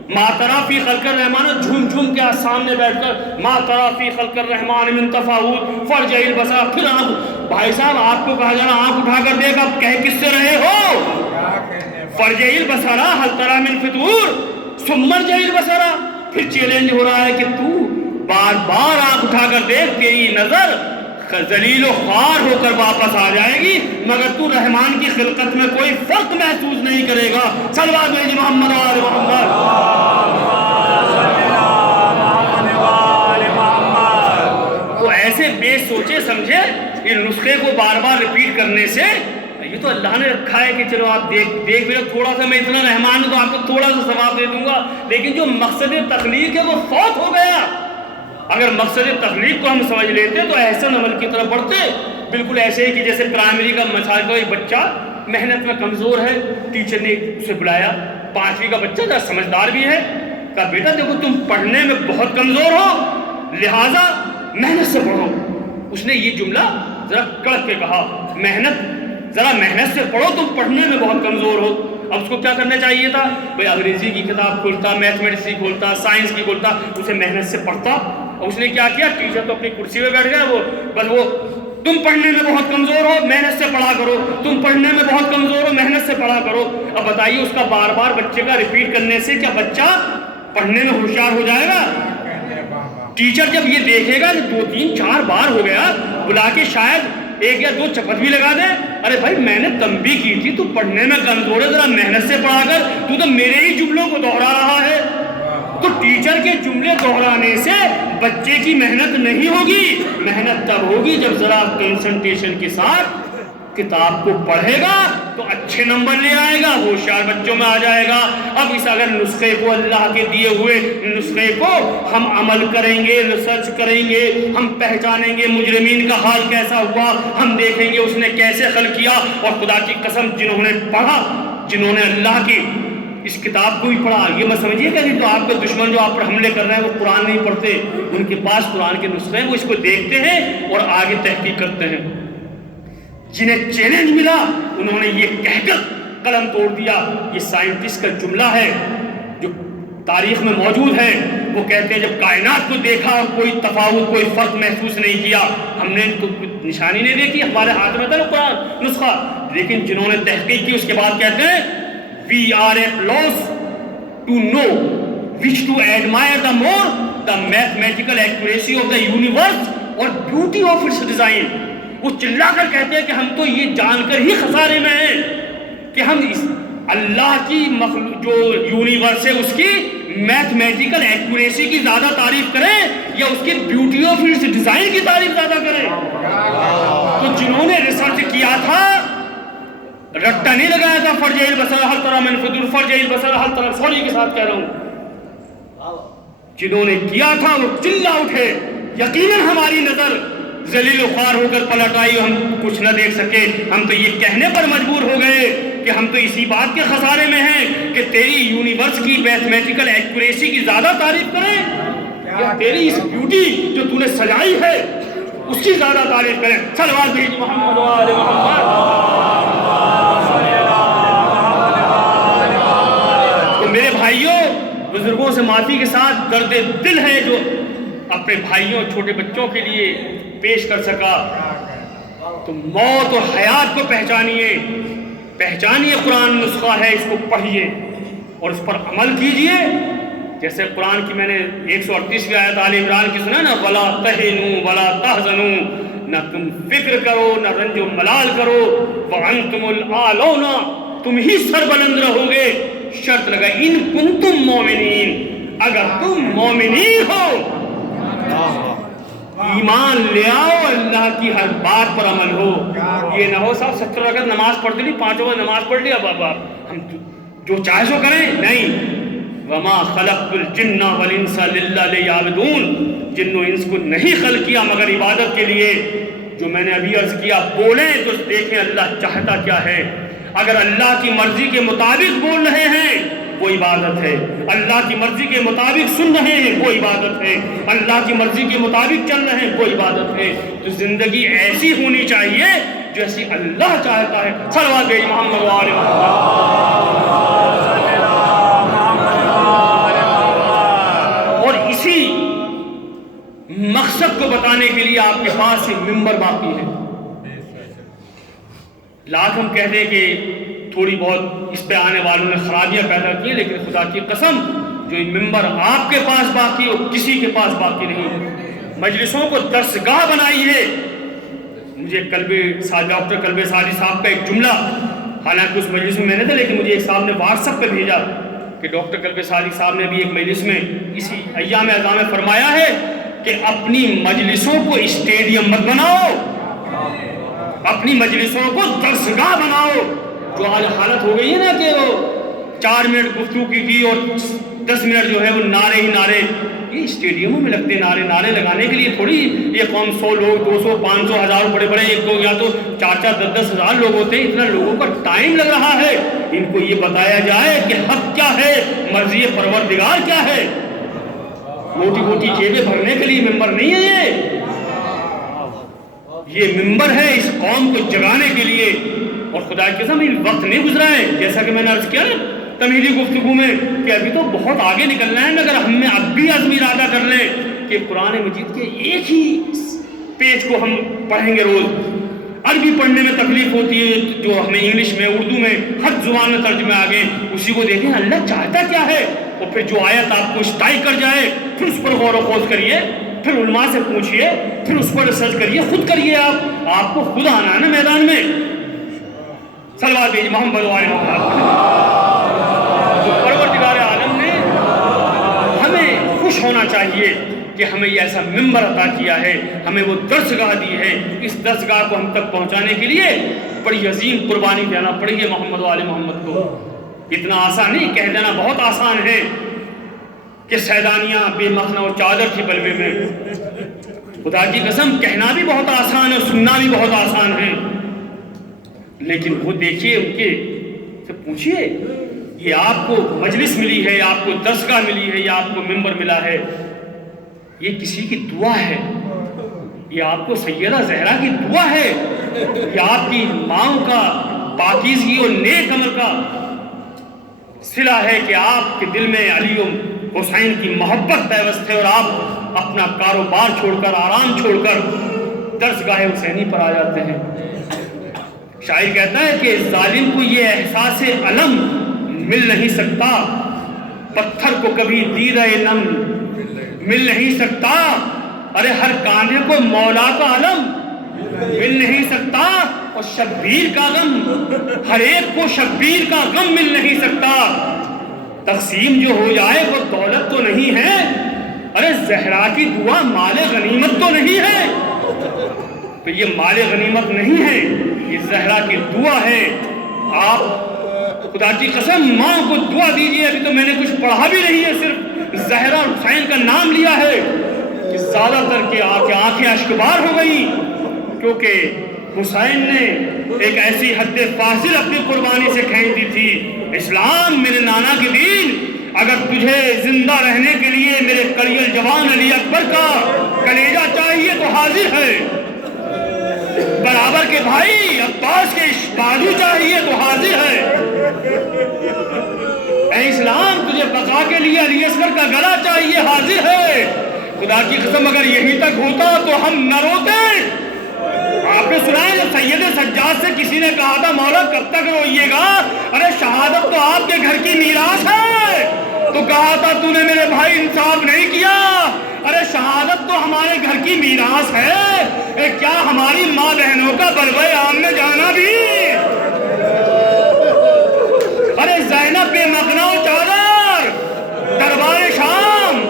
ما ترا فی خلق الرحمن، جھوم جھوم کے سامنے بیٹھ کر ما ترا فی خلق الرحمن من تفاوت، فرجع البصر، پھر آنکھ۔ بھائی صاحب آپ کو کہا جانا آنکھ اٹھا کر دیکھ، آپ کہہ کس سے رہے ہو؟ فرجع البصر هل تری من فطور ثم ارجع البصر، پھر چیلنج ہو رہا ہے کہ تو بار بار آنکھ اٹھا کر دیکھ، تیری نظر ذلیل و خوار ہو کر واپس آ جائے گی مگر تو رحمان کی خلقت میں کوئی فرق محسوس نہیں کرے گا۔ صلوات بھیجئے محمد و آل محمد۔ تو ایسے بے سوچے سمجھے ان نسخے کو بار بار ریپیٹ کرنے سے، یہ تو اللہ نے رکھا ہے کہ چلو آپ دیکھ بھی تھوڑا سا، میں اتنا رحمان ہوں تو آپ کو تھوڑا سا ثواب دے دوں گا، لیکن جو مقصد تخلیق ہے وہ فوت ہو گیا۔ اگر مقصد تخلیق کو ہم سمجھ لیتے تو احسن عمل کی طرف بڑھتے۔ بالکل ایسے ہی کہ جیسے پرائمری کا مثال کا ایک بچہ محنت میں کمزور ہے، ٹیچر نے اسے بلایا، 5ویں کا بچہ جو سمجھدار بھی ہے، کہا بیٹا دیکھو تم پڑھنے میں بہت کمزور ہو لہٰذا محنت سے پڑھو۔ اس نے یہ جملہ ذرا کڑک کے کہا، ذرا محنت سے پڑھو، تم پڑھنے میں بہت کمزور ہو۔ اب اس کو کیا کرنا چاہیے تھا؟ بھئی انگریزی کی کتاب کھولتا، میتھمیٹکس کی کھولتا، سائنس کی کھولتا، اسے محنت سے پڑھتا۔ اور اس نے کیا کیا؟ ٹیچر تو اپنی کرسی پہ بیٹھ گیا، وہ تم پڑھنے میں بہت کمزور ہو، محنت سے پڑھا کرو، تم پڑھنے میں بہت کمزور ہو، محنت سے پڑھا کرو۔ اب بتائیے اس کا بار بار بچے کا ریپیٹ کرنے سے کیا بچہ پڑھنے میں ہوشیار ہو جائے گا؟ ٹیچر جب یہ دیکھے گا کہ 2 3 4 بار ہو گیا، بلا کے شاید 1 یا 2 چپت بھی لگا دے، ارے بھائی میں نے تنبیہ کی تھی تو پڑھنے میں کمزور ہے، ذرا محنت سے پڑھا کر، تو میرے ہی جملوں کو دوہرا رہا ہے۔ تو ٹیچر کے جملے دوہرانے سے بچے کی محنت نہیں ہوگی، محنت تب ہوگی جب ذرا کنسنٹریشن کے ساتھ کتاب کو پڑھے گا تو اچھے نمبر لے آئے گا، ہوشیار بچوں میں آ جائے گا۔ اب اس اگر نسخے کو، اللہ کے دیے ہوئے نسخے کو ہم عمل کریں گے، ریسرچ کریں گے، ہم پہچانیں گے مجرمین کا حال کیسا ہوا، ہم دیکھیں گے اس نے کیسے خلق کیا۔ اور خدا کی قسم جنہوں نے پڑھا، جنہوں نے اللہ کی اس کتاب کو بھی پڑھا، یہ مت سمجھیے کہ جو آپ کے دشمن جو آپ پر حملے کر رہے ہیں وہ قرآن نہیں پڑھتے، ان کے پاس قرآن کے نسخے ہیں، وہ اس کو دیکھتے ہیں اور آگے تحقیق کرتے ہیں۔ جنہیں چیلنج ملا انہوں نے یہ کہہ کر قلم توڑ دیا۔ یہ سائنٹسٹ کا جملہ ہے جو تاریخ میں موجود ہے، وہ کہتے ہیں جب کائنات کو دیکھا اور کوئی تفاوت، کوئی فرق محسوس نہیں کیا، ہم نے ان کو نشانی نہیں دیکھی، ہمارے ہاتھ میں تھا نا قرآن نسخہ، لیکن جنہوں نے تحقیق کی اس کے بعد کہتے ہیں we are at loss to know which to admire the more, the mathematical accuracy of the universe or beauty of its design۔ وہ چلا کر کہتے ہیں کہ ہم تو یہ جان کر ہی خسارے میں ہیں کہ ہم اس اللہ کی مخلوق جو یونیورس ہے اس کی میتھمیٹیکل ایکوریسی کی زیادہ تعریف کریں یا اس کی بیوٹی آف اٹس ڈیزائن کی تعریف زیادہ کریں۔ تو جنہوں نے ریسرچ کیا تھا، رٹا نہیں لگایا تھا فرجع البصر هل تری من فطور، فرجع البصر هل تری، سوری کے ساتھ کہہ رہا ہوں، جنہوں نے کیا تھا وہ چلا اٹھے، یقیناً ہماری نظر ذلیل و خوار ہو کر پلٹ آئی، ہم کچھ نہ دیکھ سکے، ہم تو یہ کہنے پر مجبور ہو گئے کہ ہم تو اسی بات کے خسارے میں ہیں کہ تیری یونیورس کی میتھمیٹیکل ایکوریسی کی زیادہ تعریف کریں یا تیری اس بیوٹی جو تو نے سجائی ہے اس کی زیادہ تعریف کریں. صلوات بھیج محمد و آل محمد. تو میرے بھائیوں، بزرگوں سے معافی کے ساتھ درد دل ہے جو اپنے بھائیوں چھوٹے بچوں کے لیے پیش کر سکا. تو موت اور حیات کو پہچانیے قرآن نسخہ ہے، اس کو پڑھیے اور اس پر عمل کیجئے. جیسے قرآن کی میں نے 138ویں آیت آل عمران کی سنا نا، وَلَا تَهِنُوا وَلَا تَحْزَنُوا، نہ تم فکر کرو نہ رنج و ملال کرو، وَأَنْتُمُ الْأَعْلَوْنَ، تم ہی سربلند رہو گے. شرط لگا ان کنتم مومنین، اگر تم مومنین ہو ایمان لے آؤ، اللہ کی ہر بات پر عمل ہو. یہ نہ ہو صاحب 70 رکعت نماز پڑھ لی، 5 وقت نماز پڑھ لیا، بابا ہم جو چاہے سو کریں. نہیں، وما خلقت الجن والانس الا لیعبدون، جن و انس کو نہیں خلق کیا مگر عبادت کے لیے. جو میں نے ابھی عرض کیا بولیں تو دیکھیں اللہ چاہتا کیا ہے. اگر اللہ کی مرضی کے مطابق بول رہے ہیں وہ عبادت ہے، اللہ کی مرضی کے مطابق سن رہے ہیں وہ عبادت ہے، اللہ کی مرضی کے مطابق چل رہے ہیں وہ عبادت ہے. تو زندگی ایسی ہونی چاہیے جیسی اللہ چاہتا ہے. صلوات بھیج محمد و آل محمد. اور اسی مقصد کو بتانے کے لیے آپ کے پاس ایک ممبر باقی ہے. لاکھ ہم کہہ دیں کہ تھوڑی بہت اس پہ آنے والوں نے خرابیاں پیدا کی، لیکن خدا کی قسم جو ممبر آپ کے پاس باقی ہو کسی کے پاس باقی نہیں. مجلسوں کو درسگاہ بنائی ہے. مجھے ڈاکٹر کلب سعدی صاحب کا ایک جملہ، حالانکہ اس مجلس میں نے تھا لیکن مجھے ایک صاحب نے واٹس ایپ پہ بھیجا کہ ڈاکٹر کلب سعدی صاحب نے بھی ایک مجلس میں اسی ایام اعظام میں فرمایا ہے کہ اپنی مجلسوں کو اسٹیڈیم مت بناؤ، اپنی مجلسوں کو درسگاہ بناؤ. جو حالت ہو گئی ہے نا کہ وہ 4 منٹ گفتگو کی اور 10 منٹ جو ہے وہ نعرے ہی نعرے. یہ اسٹیڈیموں میں لگتے نعرے لگانے کے لیے تھوڑی یہ قوم 100 لوگ 200 500 1000 بڑے ایک دو یا تو 4 10 ہزار لوگ ہوتے ہیں. اتنا لوگوں کا ٹائم لگ رہا ہے. ان کو یہ بتایا جائے کہ حق کیا ہے، مرضی پروردگار کیا ہے. موٹی جیبیں بھرنے کے لیے ممبر نہیں ہے یہ ممبر ہے اس قوم کو جگانے کے لیے. اور خدا کی قسم وقت نہیں گزرا ہے، جیسا کہ میں نے عرض کیا نا تمہیدی گفتگو میں کہ ابھی تو بہت آگے نکلنا ہے. مگر ہم نے اب بھی عزم ارادہ کر لیں کہ قرآن مجید کے ایک ہی پیج کو ہم پڑھیں گے روز. عربی پڑھنے میں تکلیف ہوتی ہے، جو ہمیں انگلش میں اردو میں ہر زبان میں ترجمے آ گئے، اسی کو دیکھیں اللہ چاہتا کیا ہے. اور پھر جو آیت آپ کو اسٹائک کر جائے پھر اس پر غور و خوض کریے، پھر علماء سے پوچھئے، پھر اس پر ریسرچ کریے، خود کریے. آپ کو خود آنا ہے نا میدان میں. صلوات بھیج محمد و آل محمد. پروردگار عالم نے ہمیں خوش ہونا چاہیے کہ ہمیں یہ ایسا ممبر عطا کیا ہے، ہمیں وہ درسگاہ دی ہے. اس درسگاہ کو ہم تک پہنچانے کے لیے بڑی عظیم قربانی دینا پڑی ہے محمد و آل محمد کو. اتنا آسان نہیں، کہہ دینا بہت آسان ہے کہ سیدانیاں بے مخنا اور چادر تھی بلوے میں. خدا کی قسم کہنا بھی بہت آسان ہے، سننا بھی بہت آسان ہے. لیکن وہ دیکھیے ان کے سے پوچھئے یہ آپ کو مجلس ملی ہے، آپ کو درسگاہ ملی ہے، یا آپ کو ممبر ملا ہے، یہ کسی کی دعا ہے، یہ آپ کو سیدہ زہرا کی دعا ہے، یہ آپ کی ماؤں کا پاکیزگی اور نیک عمل کا صلہ ہے کہ آپ کے دل میں علی و حسین کی محبت پیوست ہے اور آپ اپنا کاروبار چھوڑ کر آرام چھوڑ کر درسگاہ حسینی پر آ جاتے ہیں. شاعر کہتا ہے کہ ظالم کو یہ احساس علم مل نہیں سکتا، پتھر کو کبھی دیدہ نم مل نہیں سکتا. ارے ہر کانے کو مولا کا علم مل نہیں سکتا، اور شبیر کا غم ہر ایک کو شبیر کا غم مل نہیں سکتا. تقسیم جو ہو جائے وہ دولت تو نہیں ہے، ارے زہرا کی دعا مال غنیمت تو نہیں ہے. تو یہ مال غنیمت نہیں ہے، یہ زہرا کی دعا ہے. آپ خدا کی قسم ماں کو دعا دیجئے. ابھی تو میں نے کچھ پڑھا بھی نہیں ہے، صرف زہرا اور حسین کا نام لیا ہے کہ زیادہ تر کی آنکھیں اشکبار ہو گئی، کیونکہ حسین نے ایک ایسی حد فاصل اپنی قربانی سے کھینچ دی تھی. اسلام میرے نانا کے دین اگر تجھے زندہ رہنے کے لیے میرے کلیل جوان علی اکبر کا کلیجہ چاہیے تو حاضر ہے. برابر کے بھائی عباس کے بازو چاہیے تو حاضر ہے. اے اسلام تجھے بقا کے لیے علی اصغر کا گلا چاہیے حاضر ہے. خدا کی قسم اگر یہی تک ہوتا تو ہم نہ روتے. آپ نے سنا ہے جب سید سجاد سے کسی نے کہا تھا مولا کب تک روئیے گا, ارے شہادت تو آپ کے گھر کی میراث ہے, تو کہا تھا تو نے میرے بھائی انصاف نہیں کیا, ارے شہادت تو ہمارے گھر کی میراث ہے, کیا ہماری ماں بہنوں کا بلوے عام میں جانا بھی, ارے زینب بے مقنع و چادر دربار شام.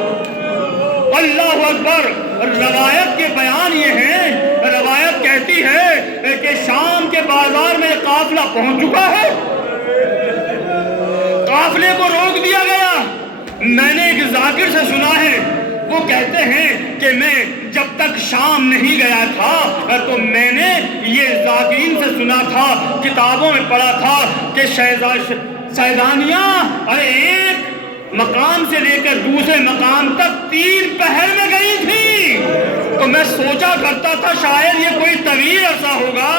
اللہ اکبر. روایت کے بیان یہ ہیں, روایت کہتی ہے کہ شام کے بازار میں قافلہ پہنچ چکا ہے, قافلے کو روک دیا گیا. میں نے ایک ذاکر سے سنا ہے, وہ کہتے ہیں کہ میں جب تک شام نہیں گیا تھا تو میں نے یہ ذاکرین سے سنا تھا, کتابوں میں پڑھا تھا کہ سیدانیاں ارے ایک مقام سے لے کر دوسرے مقام تک 3 پہر میں گئی تھی. تو میں سوچا کرتا تھا شاید یہ کوئی طویل عرصہ ہوگا.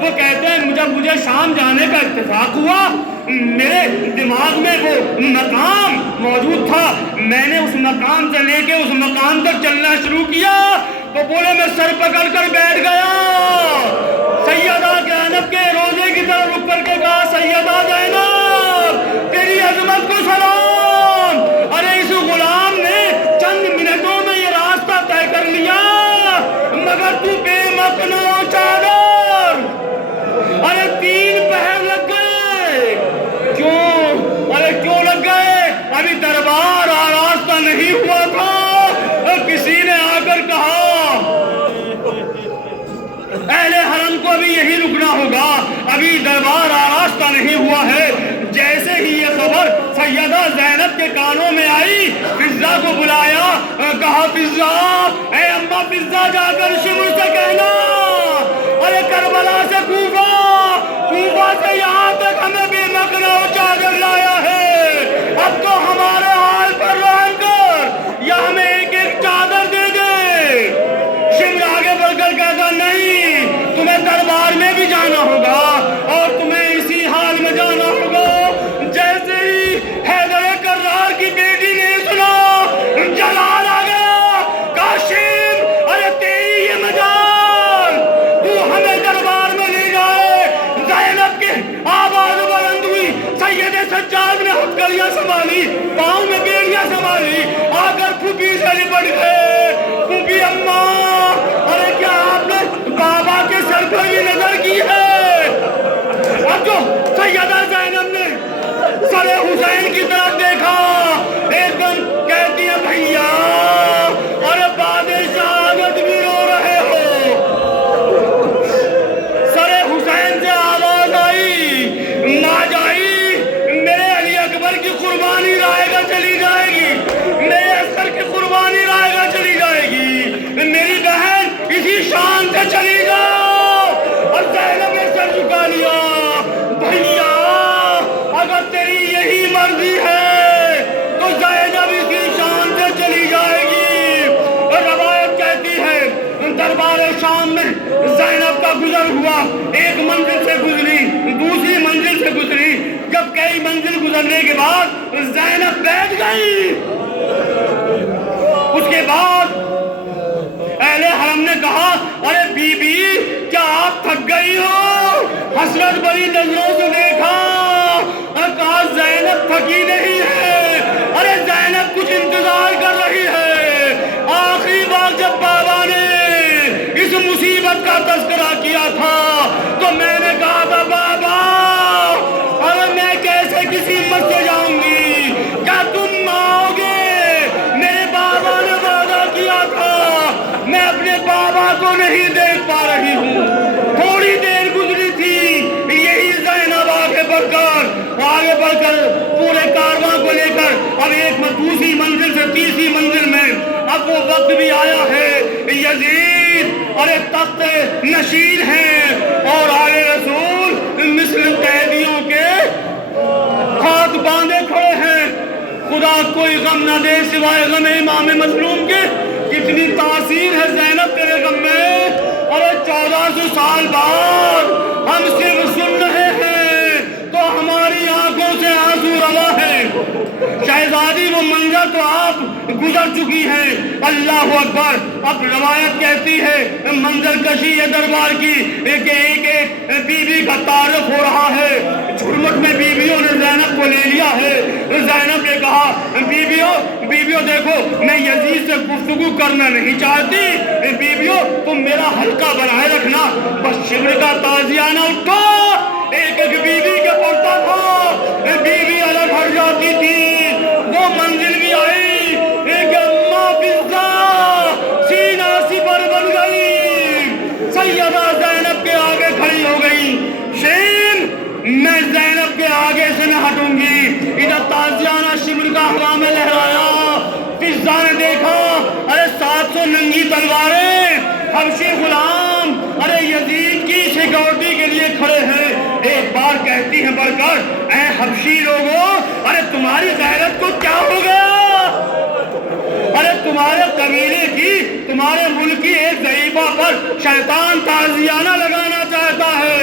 وہ کہتے ہیں جب مجھے شام جانے کا اتفاق ہوا, میرے دماغ میں وہ مقام موجود تھا, میں نے اس مقام سے لے کے اس مقام تک چلنا شروع کیا. تو بولے میں سر پکڑ کر بیٹھ گیا. سیدہ زینب کے روزے کی طرف رک کر کے کہا, سیدہ زینب تیری عظمت کو سلام. ارے اس غلام نے چند منٹوں میں یہ راستہ طے کر لیا, مگر تو بے مقنع و چادر. ارے 3 پہر لگ گئے. کیوں؟ ارے کیوں لگ گئے؟ ابھی دربار آراستہ نہیں ہوا تھا. کسی نے آ کر کہا اہل حرم کو ابھی یہی رکنا ہوگا, ابھی دربار آراستہ نہیں ہوا ہے. جیسے ہی یہ خبر سیدہ زینب کے کانوں میں آئی, فضہ کو بلایا, کہا فضہ, اے اماں فضہ جا کر شمر سے کہنا ارے کربلا سے کوفہ, کوفہ سے یہاں تک ہمیں بے مقنع و چادر لایا ہے. اب تو ہمارے حال پر رحم کر یا ہمیں ایک ایک چادر دے دے. شمر آگے بڑھ کر کہتا نہیں, تمہیں دربار میں بھی جانا ہوگا اور تمہیں اسی حال میں جانا ہوگا. جیسے ہی حیدر کرار کی بیٹی نے سنا, جلال آ گیا. کاشم ارے تیری یہ مجال, تو ہمیں دربار میں لے جائے. زینب کے آواز بلند ہوئی. سید سجاد نے ہتھکڑیاں سنبھالی, پاؤں میں بیڑیاں سنبھالی, آ کر پھوپھی سے لپٹ گئے. پھوپھی اماں, ارے کیا آپ نے بابا کے سر پر بھی نظر کی ہے؟ اب جو سیدہ زینب نے سر حسین کی طرف دیکھا, ایک دم کہتی ہے بھیا ارے بعد شہادت بھی رو رہے ہو. سر حسین سے آواز آئی, نہ جائی میرے علی اکبر کی قربانی رائے گا چلی جائے گی, میرے اصغر کی قربانی رائے گا چلی جائے گی, میری بہن اسی شان سے چلی جاؤ. اور زینب نے سر جھکا لیا. بھیا اگر تیری یہی مرضی ہے تو زینب اسی شان سے چلی جائے گی. روایت کہتی ہے دربار شام میں زینب کا گزر ہوا, ایک منزل سے گزری, دوسری منزل سے گزری. جب کئی منزل گزرنے کے بعد زینب بیٹھ گئی. اس کے بعد اہل حرم نے کہا ارے بی بی کیا آپ تھک گئی ہو؟ حسرت بڑی نظروں سے دیکھا, کہا زینب تھکی نہیں ہے. ارے زینب کچھ انتظار کر رہی ہے. آخری بار جب بابا نے اس مصیبت کا تذکرہ کیا تھا تو میں نے کہا تھا بابا ارے میں کیسے کسی مت سے جاؤں گی, کیا تم آؤ گے؟ میرے بابا نے وعدہ کیا تھا, میں اپنے بابا کو نہیں دیکھ پا رہی ہوں. تھوڑی دیر گزری تھی, یہی زینب آگے بڑھ کر پورے کارواں کو لے کر اب ایک دوسری منزل سے تیسری منزل میں, اب وہ وقت بھی آیا ہے. یزید ارے تخت نشین ہیں اور آل رسول مثل قیدیوں کے ہاتھ باندھے کھڑے ہیں. خدا کوئی غم نہ دے سوائے غم امام مظلوم کے. کتنی تاثیر ہے زینب تیرے غم میں. ارے 1400 سال بعد ہم صرف سن رہے ہیں تو ہماری آنکھوں سے آنسو روا ہے. شہزادی وہ منظر تو آپ گزر چکی ہے. اللہ اکبر. اب روایت کہتی ہے منظر کشی ہے دربار کی کہ ایک ایک بیوی کا تعارف ہو رہا ہے. جھرمٹ میں بیویوں نے زینب کو لے لیا ہے. زینب نے کہا بیویوں دیکھو میں یزید سے گفتگو کرنا نہیں چاہتی. بیویوں تم میرا حلقہ بنائے رکھنا. بس شمر کا تازیانہ اٹھا. ایک ایک بیوی کے پڑتا تھا. بیوی الگ ہٹ جاتی تھی. وہ منزل بھی آئی کہ اماں فضہ سینہ سپر بن گئی. سیدہ زینب کے آگے کھڑی ہو گئی. شیم میں زینب کے آگے سے نہ ہٹوں گی. ادھر تازیانہ شمر کا ہوا میں لہرایا. فضہ نے دیکھا ارے 700 ننگی تلواریں حبشی غلام ارے یزید کی سیکورٹی کے لیے کھڑے ہیں. ایک بار کہتی ہیں بڑھ کر اے حبشی لوگوں ارے تمہاری غیرت کو کیا ہو گیا. ارے تمہارے قبیلے کی تمہارے ملک کی ایک ضعیفہ پر شیطان تعزیانہ لگانا چاہتا ہے.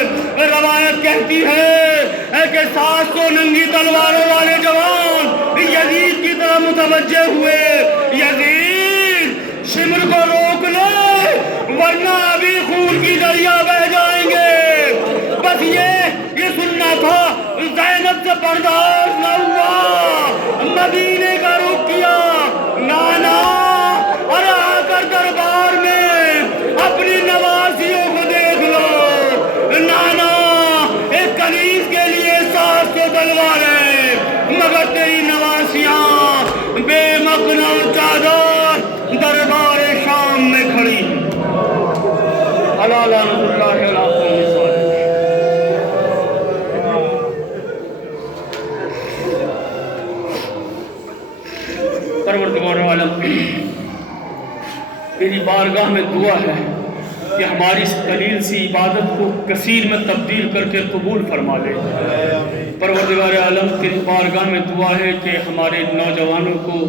روایت کہتی ہے کہ 700 ننگی تلواروں والے جوان یزید کی طرف متوجہ ہوئے. یزید شمر کو روک لے ورنہ ابھی خون کی دریا بہہ جائیں گے. بس یہ سننا تھا. زینب سے برداشت نہ ہوا. مدینے کا رخ کیا. نانا اور آ کر دربار میں اپنی نوازیوں کو دیکھ لو. نانا ایک کنیز کے لیے 700 تلواریں مگر تیری نوازیاں بے مقنا چادر دربار شام میں کھڑی. اللہ لعنت اللہ علیہ پروردگار عالم. تیری بارگاہ میں دعا ہے کہ ہماری اس قلیل سی عبادت کو کثیر میں تبدیل کر کے قبول فرما لے. پروردگار عالم تیری بارگاہ میں دعا ہے کہ ہمارے نوجوانوں کو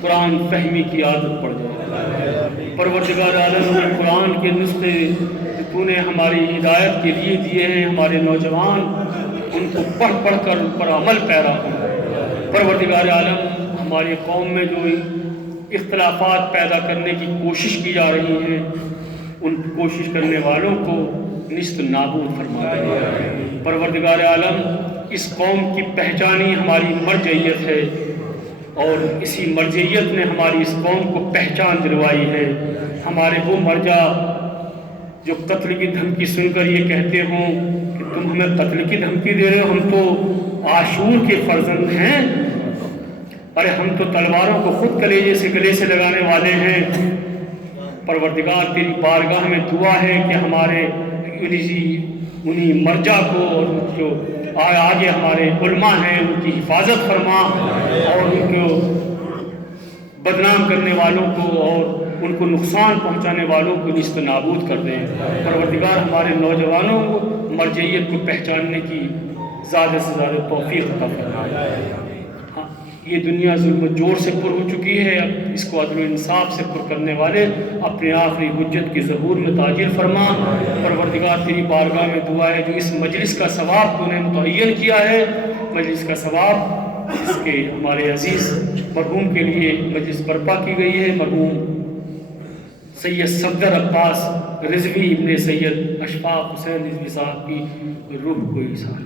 قرآن فہمی کی عادت پڑ جائے. پروردگار عالم قرآن کے نسخے تو نے ہماری ہدایت کے لیے دیے ہیں. ہمارے نوجوان ان کو پڑھ پڑھ کر ان پر عمل پیرا ہوں. پروردگار عالم ہماری قوم میں جو اختلافات پیدا کرنے کی کوشش کی جا رہی ہے ان کوشش کرنے والوں کو نیست نابود فرما دے. پروردگار عالم اس قوم کی پہچانی ہماری مرجعیت ہے اور اسی مرجعیت نے ہماری اس قوم کو پہچان دلوائی ہے. ہمارے وہ مرجع جو قتل کی دھمکی سن کر یہ کہتے ہوں کہ تم ہمیں قتل کی دھمکی دے رہے ہو, ہم تو عاشور کے فرزند ہیں. ارے ہم تو تلواروں کو خود کلیجے سے گلے سے لگانے والے ہیں. پروردگار تیری بارگاہ میں دعا ہے کہ ہمارے انہی مرجع کو اور جو آگے ہمارے علماء ہیں ان کی حفاظت فرما اور ان کو بدنام کرنے والوں کو اور ان کو نقصان پہنچانے والوں کو نیست نابود کر دیں. پروردگار ہمارے نوجوانوں کو مرجعیت کو پہچاننے کی زیادہ سے زیادہ توفیق عطا فرمائے. یہ دنیا ظلم و جور سے پر ہو چکی ہے. اب اس کو عدل و انصاف سے پر کرنے والے اپنے آخری حجت کی ظہور میں تاجر فرما. پروردگار تیری بارگاہ میں دعا ہے جو اس مجلس کا ثواب تو نے متعین کیا ہے, مجلس کا ثواب اس کے ہمارے عزیز مرحوم کے لیے مجلس برپا کی گئی ہے. مرحوم سید صفدر عباس رضوی ابن سید اشفاق حسین رضوی صاحب کی روح کو ایصال